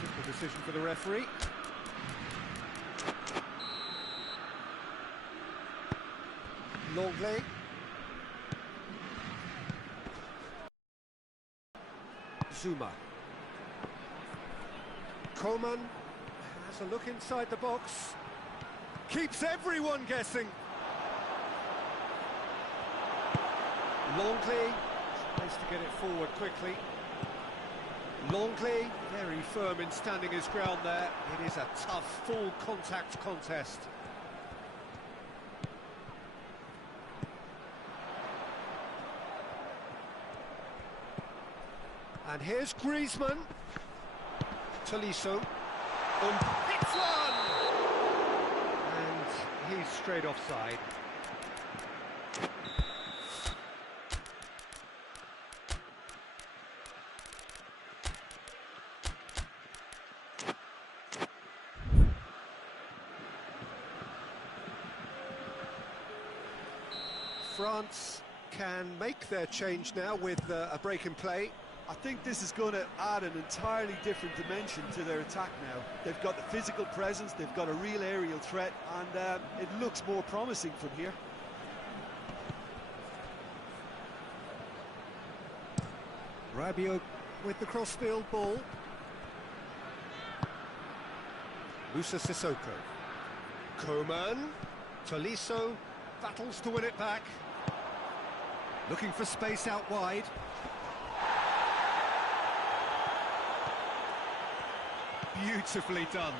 Simple decision for the referee. Longley. Zuma. Coleman has a look inside the box. Keeps everyone guessing. Longley tries to get it forward quickly. Longley, very firm in standing his ground there. It is a tough, full contact contest. And here's Griezmann. Tolisso. Hits one! And he's straight offside. France can make their change now with a break in play. I think this is going to add an entirely different dimension to their attack now. They've got the physical presence, they've got a real aerial threat, and it looks more promising from here. Rabiot with the crossfield ball. Moussa Sissoko. Coman. Tolisso battles to win it back. Looking for space out wide. Beautifully done.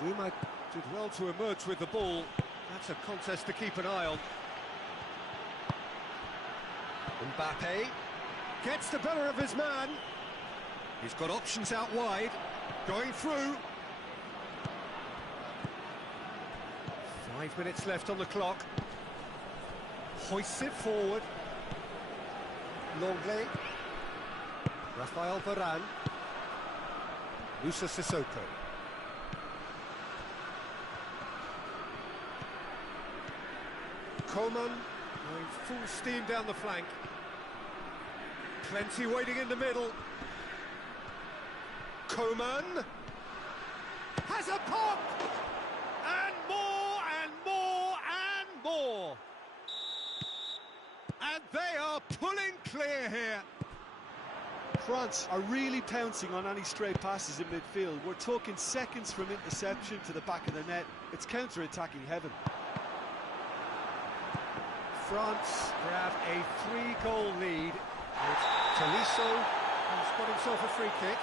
Zuma did well to emerge with the ball. That's a contest to keep an eye on. Mbappe gets the better of his man. He's got options out wide. Going through. 5 minutes left on the clock. Hoists it forward. Longley. Rafael Varane. Moussa Sissoko. Coman going full steam down the flank. Plenty waiting in the middle. Coman has a pop! And more and more and more! And they are pulling clear here. France are really pouncing on any stray passes in midfield. We're talking seconds from interception to the back of the net. It's counter-attacking heaven. France grab a 3-goal lead. It's Tolisso, who's got himself a free kick.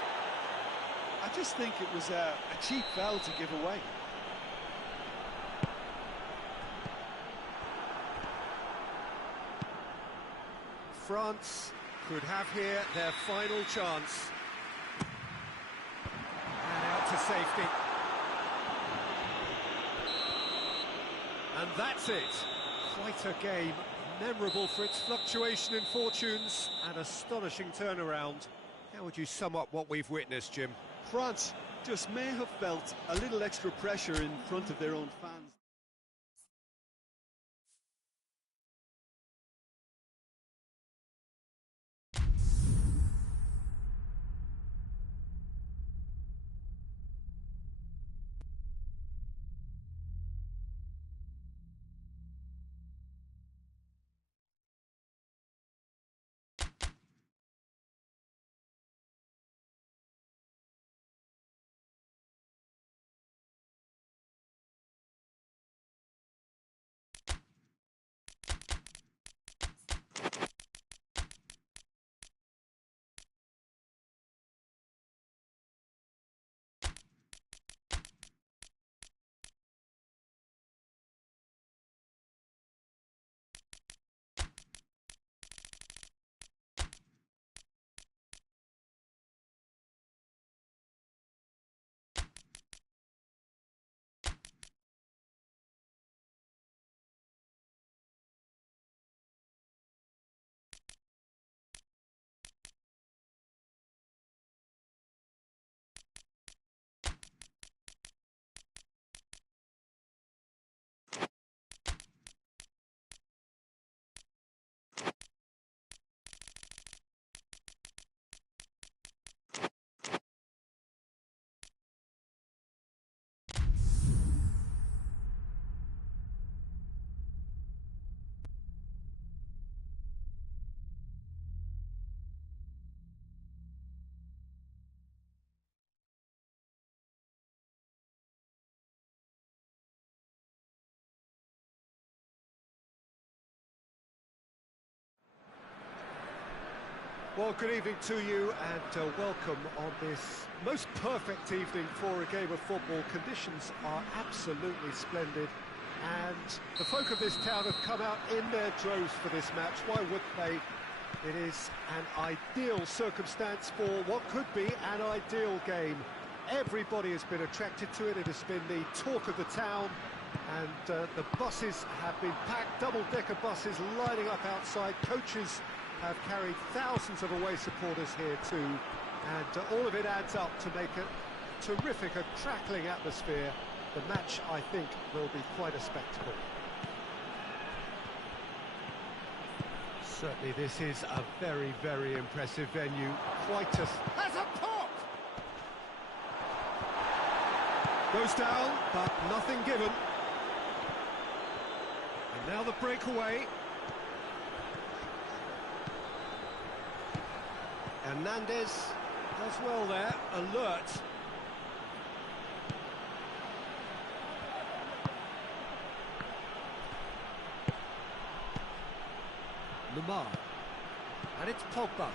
I just think it was a cheap foul to give away. France could have here their final chance. And out to safety. And that's it. Quite a game. Memorable for its fluctuation in fortunes and astonishing turnaround. How would you sum up what we've witnessed, Jim? France just may have felt a little extra pressure in front of their own fans. Well, good evening to you and welcome on this most perfect evening for a game of football. Conditions are absolutely splendid and the folk of this town have come out in their droves for this match. Why wouldn't they? It is an ideal circumstance for what could be an ideal game. Everybody has been attracted to it. It has been the talk of the town and the buses have been packed, double-decker buses lining up outside. Coaches have carried thousands of away supporters here too, and all of it adds up to make a terrific, a crackling atmosphere. The match, I think, will be quite a spectacle. Certainly this is a very, very impressive venue. Quite a... has a pop! Goes down, but nothing given. And now the breakaway. Hernandez does well there, alert. Lamar. And it's Pogba.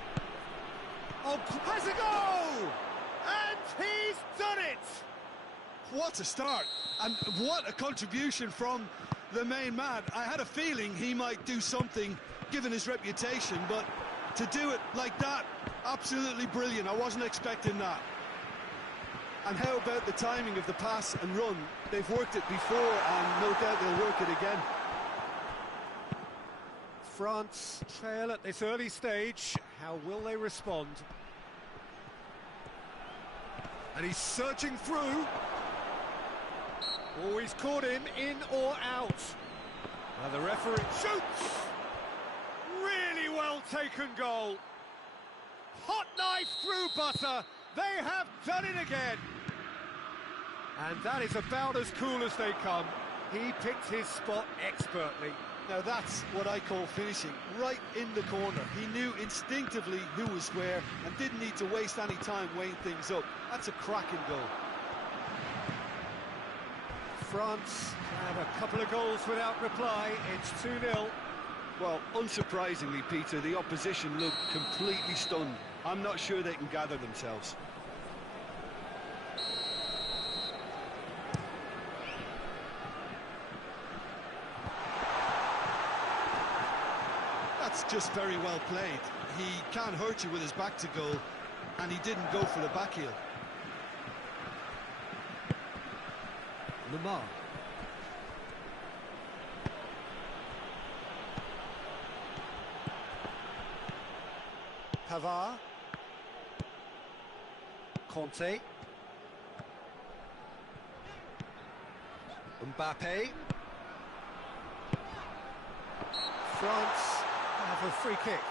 Oh, has a goal! And he's done it! What a start, and what a contribution from the main man. I had a feeling he might do something, given his reputation, but to do it like that, absolutely brilliant. I wasn't expecting that. And how about the timing of the pass and run? They've worked it before, and no doubt they'll work it again. France trail at this early stage. How will they respond? And he's surging through. Oh, he's caught him in or out. And the referee shoots. Really well taken goal. Hot knife through butter. They have done it again. And that is about as cool as they come. He picked his spot expertly. Now that's what I call finishing, right in the corner. He knew instinctively who was where and didn't need to waste any time weighing things up. That's a cracking goal. France have a couple of goals without reply. It's 2-0. Well, unsurprisingly, Peter, the opposition look completely stunned. I'm not sure they can gather themselves. That's just very well played. He can't hurt you with his back to goal, and he didn't go for the back heel. Lamar. Pavard. Conte. Mbappe. France have a free kick.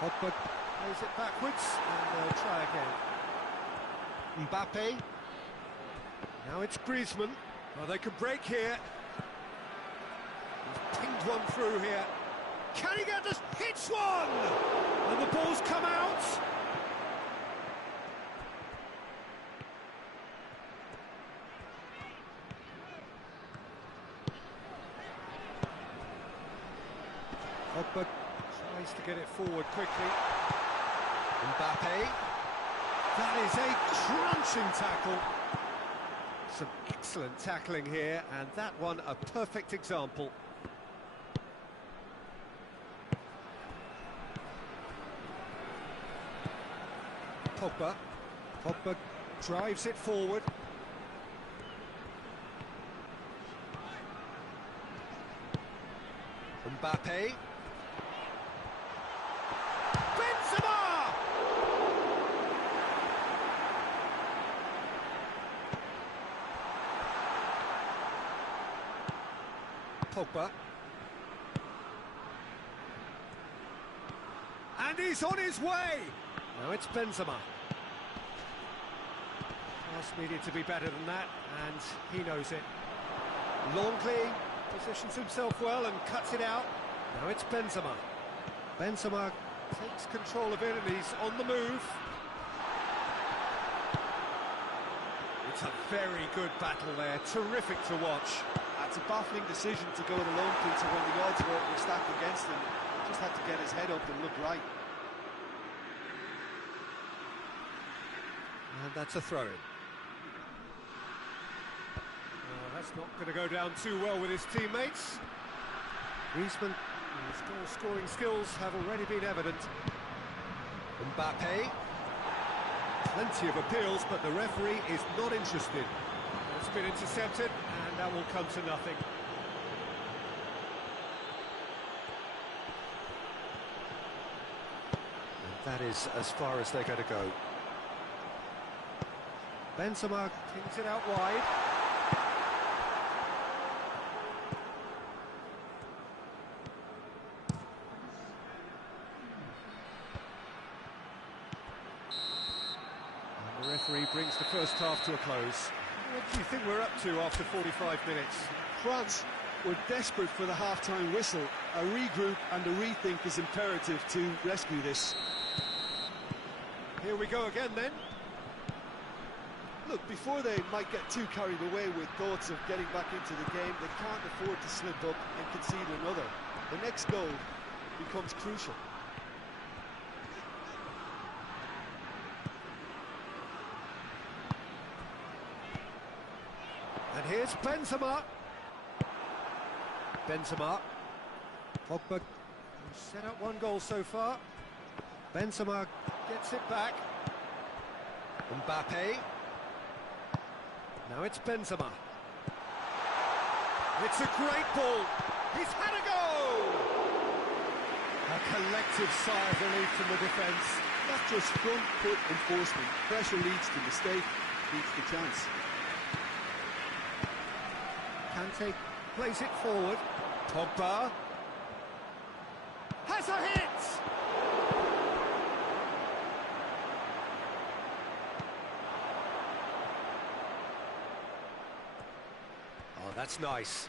Pogba plays it backwards, and they'll try again. Mbappe. Now it's Griezmann. Well, they could break here. He's pinged one through here. Can he get this? Hits one! And the ball's come out. Pogba tries to get it forward quickly. Mbappe. That is a crunching tackle. Some excellent tackling here, and that one a perfect example. Pogba. Pogba drives it forward. Mbappe. Benzema! Pogba. And he's on his way! Now it's Benzema. Pass needed to be better than that, and he knows it. Longley positions himself well and cuts it out. Now it's Benzema. Benzema Takes control of it and he's on the move. It's a very good battle there, terrific to watch. It's a baffling decision to go it alone, Peter, when the odds were stacked against him. He just had to get his head up and look right. And that's a throw-in. That's not going to go down too well with his teammates. Griezmann, his scoring skills have already been evident. Mbappe. Plenty of appeals, but the referee is not interested. It's been intercepted, and that will come to nothing. And that is as far as they're going to go. Benzema kicks it out wide. And the referee brings the first half to a close. What do you think we're up to after 45 minutes? France were desperate for the half-time whistle. A regroup and a rethink is imperative to rescue this. Here we go again then. Look, before they might get too carried away with thoughts of getting back into the game, they can't afford to slip up and concede another. The next goal becomes crucial. And here's Benzema. Benzema. Pogba set up one goal so far. Benzema gets it back. Mbappe. Now it's Benzema. It's a great ball. He's had a go! A collective sigh of relief from the defence. Not just front foot enforcement. Pressure leads to mistake, leads to chance. Kante plays it forward. Pogba has a hit! Oh, that's nice.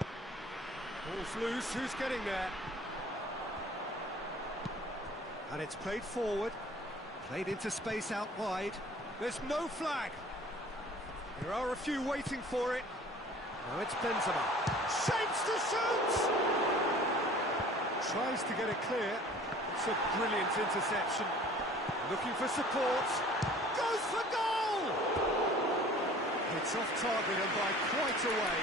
Ball's loose, who's getting there? And it's played forward, played into space out wide. There's no flag. There are a few waiting for it. Now it's Benzema. Shapes to shoot! Tries to get it clear. It's a brilliant interception. Looking for support. Goes for goal! It's off target and by quite a way.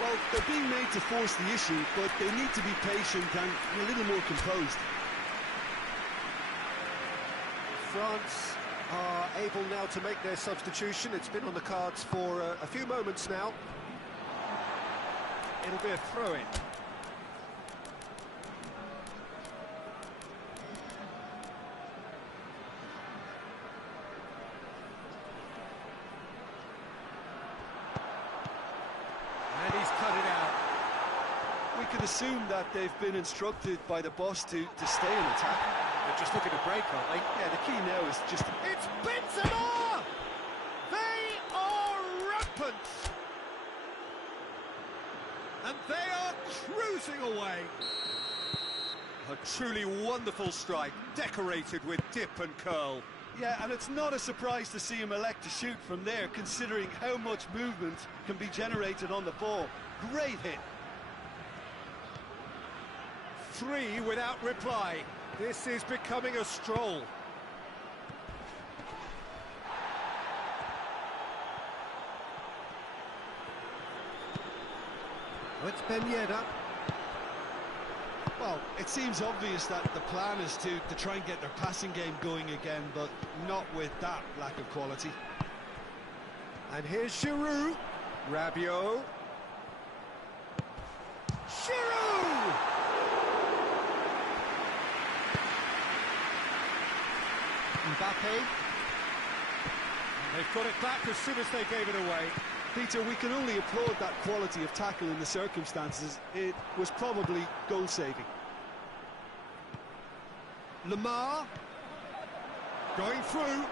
Well, they're being made to force the issue, but they need to be patient and a little more composed. France are able now to make their substitution. It's been on the cards for a few moments now. It'll be a throw-in. And he's cut it out. We could assume that they've been instructed by the boss to stay in attack. They're just looking to break, aren't they? Yeah, the key now is just... It's Benzema! They are rampant! And they are cruising away. A truly wonderful strike, decorated with dip and curl. Yeah, and it's not a surprise to see him elect to shoot from there, considering how much movement can be generated on the ball. Great hit. 3 without reply. This is becoming a stroll. It's Ben Yedder. Well, it seems obvious that the plan is to try and get their passing game going again, but not with that lack of quality. And here's Giroud. Rabiot. Giroud! Mbappe. They've got it back as soon as they gave it away. Peter, we can only applaud that quality of tackle in the circumstances. It was probably goal-saving. Lamar. Going through.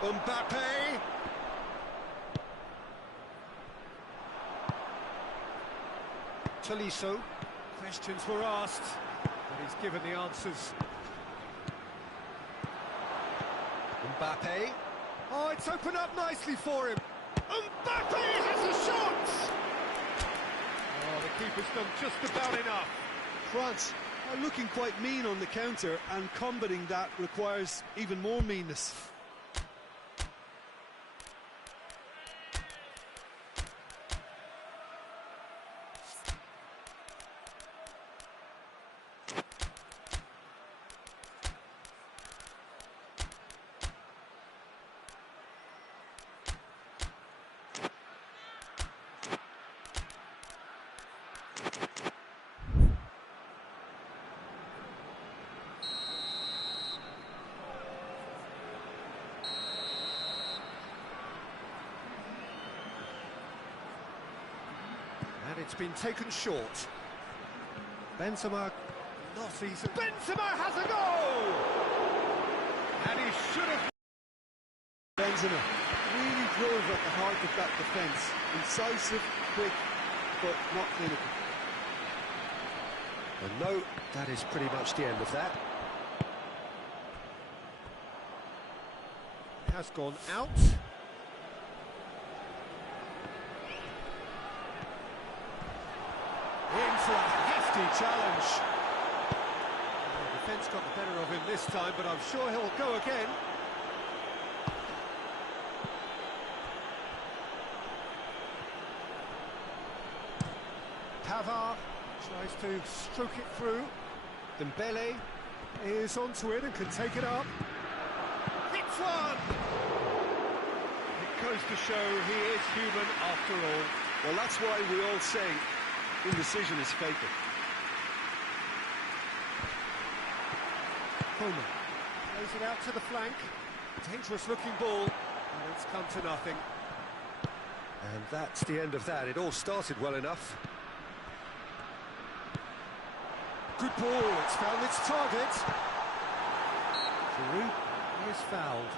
Mbappe. Tolisso. Questions were asked, but he's given the answers Mbappe. Oh, it's opened up nicely for him. Mbappe has a shot! Oh, the keeper's done just about enough. France are looking quite mean on the counter, and combating that requires even more meanness. And it's been taken short. Benzema, not easy. Benzema has a goal! And he should have... Benzema really drove at the heart of that defence. Incisive, quick, but not clinical. And no, that is pretty much the end of that. It has gone out. In for a hefty challenge. The defence got the better of him this time, but I'm sure he'll go again. Pavard tries to stroke it through. Dembele is onto it and can take it up. Hits one! It goes to show he is human after all. Well, that's why we all say indecision is fatal. Coleman plays it out to the flank. Dangerous looking ball, and it's come to nothing. And that's the end of that. It all started well enough. Good ball, it's found its target. Giroud is fouled.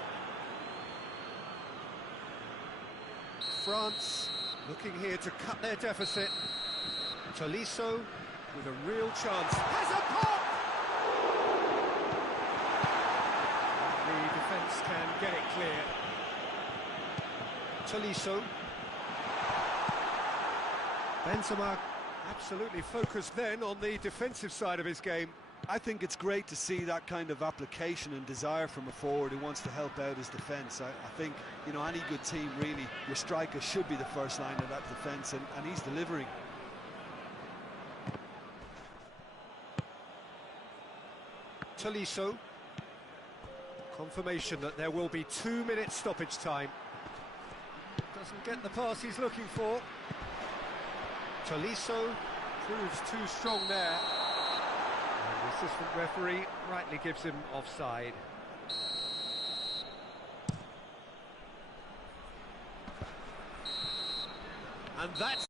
France looking here to cut their deficit. Tolisso with a real chance. Has a pop! The defence can get it clear. Tolisso. Benzema absolutely focused then on the defensive side of his game. I think it's great to see that kind of application and desire from a forward who wants to help out his defence. I think, you know, any good team, really, your striker should be the first line of that defence, and he's delivering. Tolisso. Confirmation that there will be 2 minutes stoppage time. Doesn't get the pass he's looking for. Tolisso proves too strong there. And the assistant referee rightly gives him offside. And that's...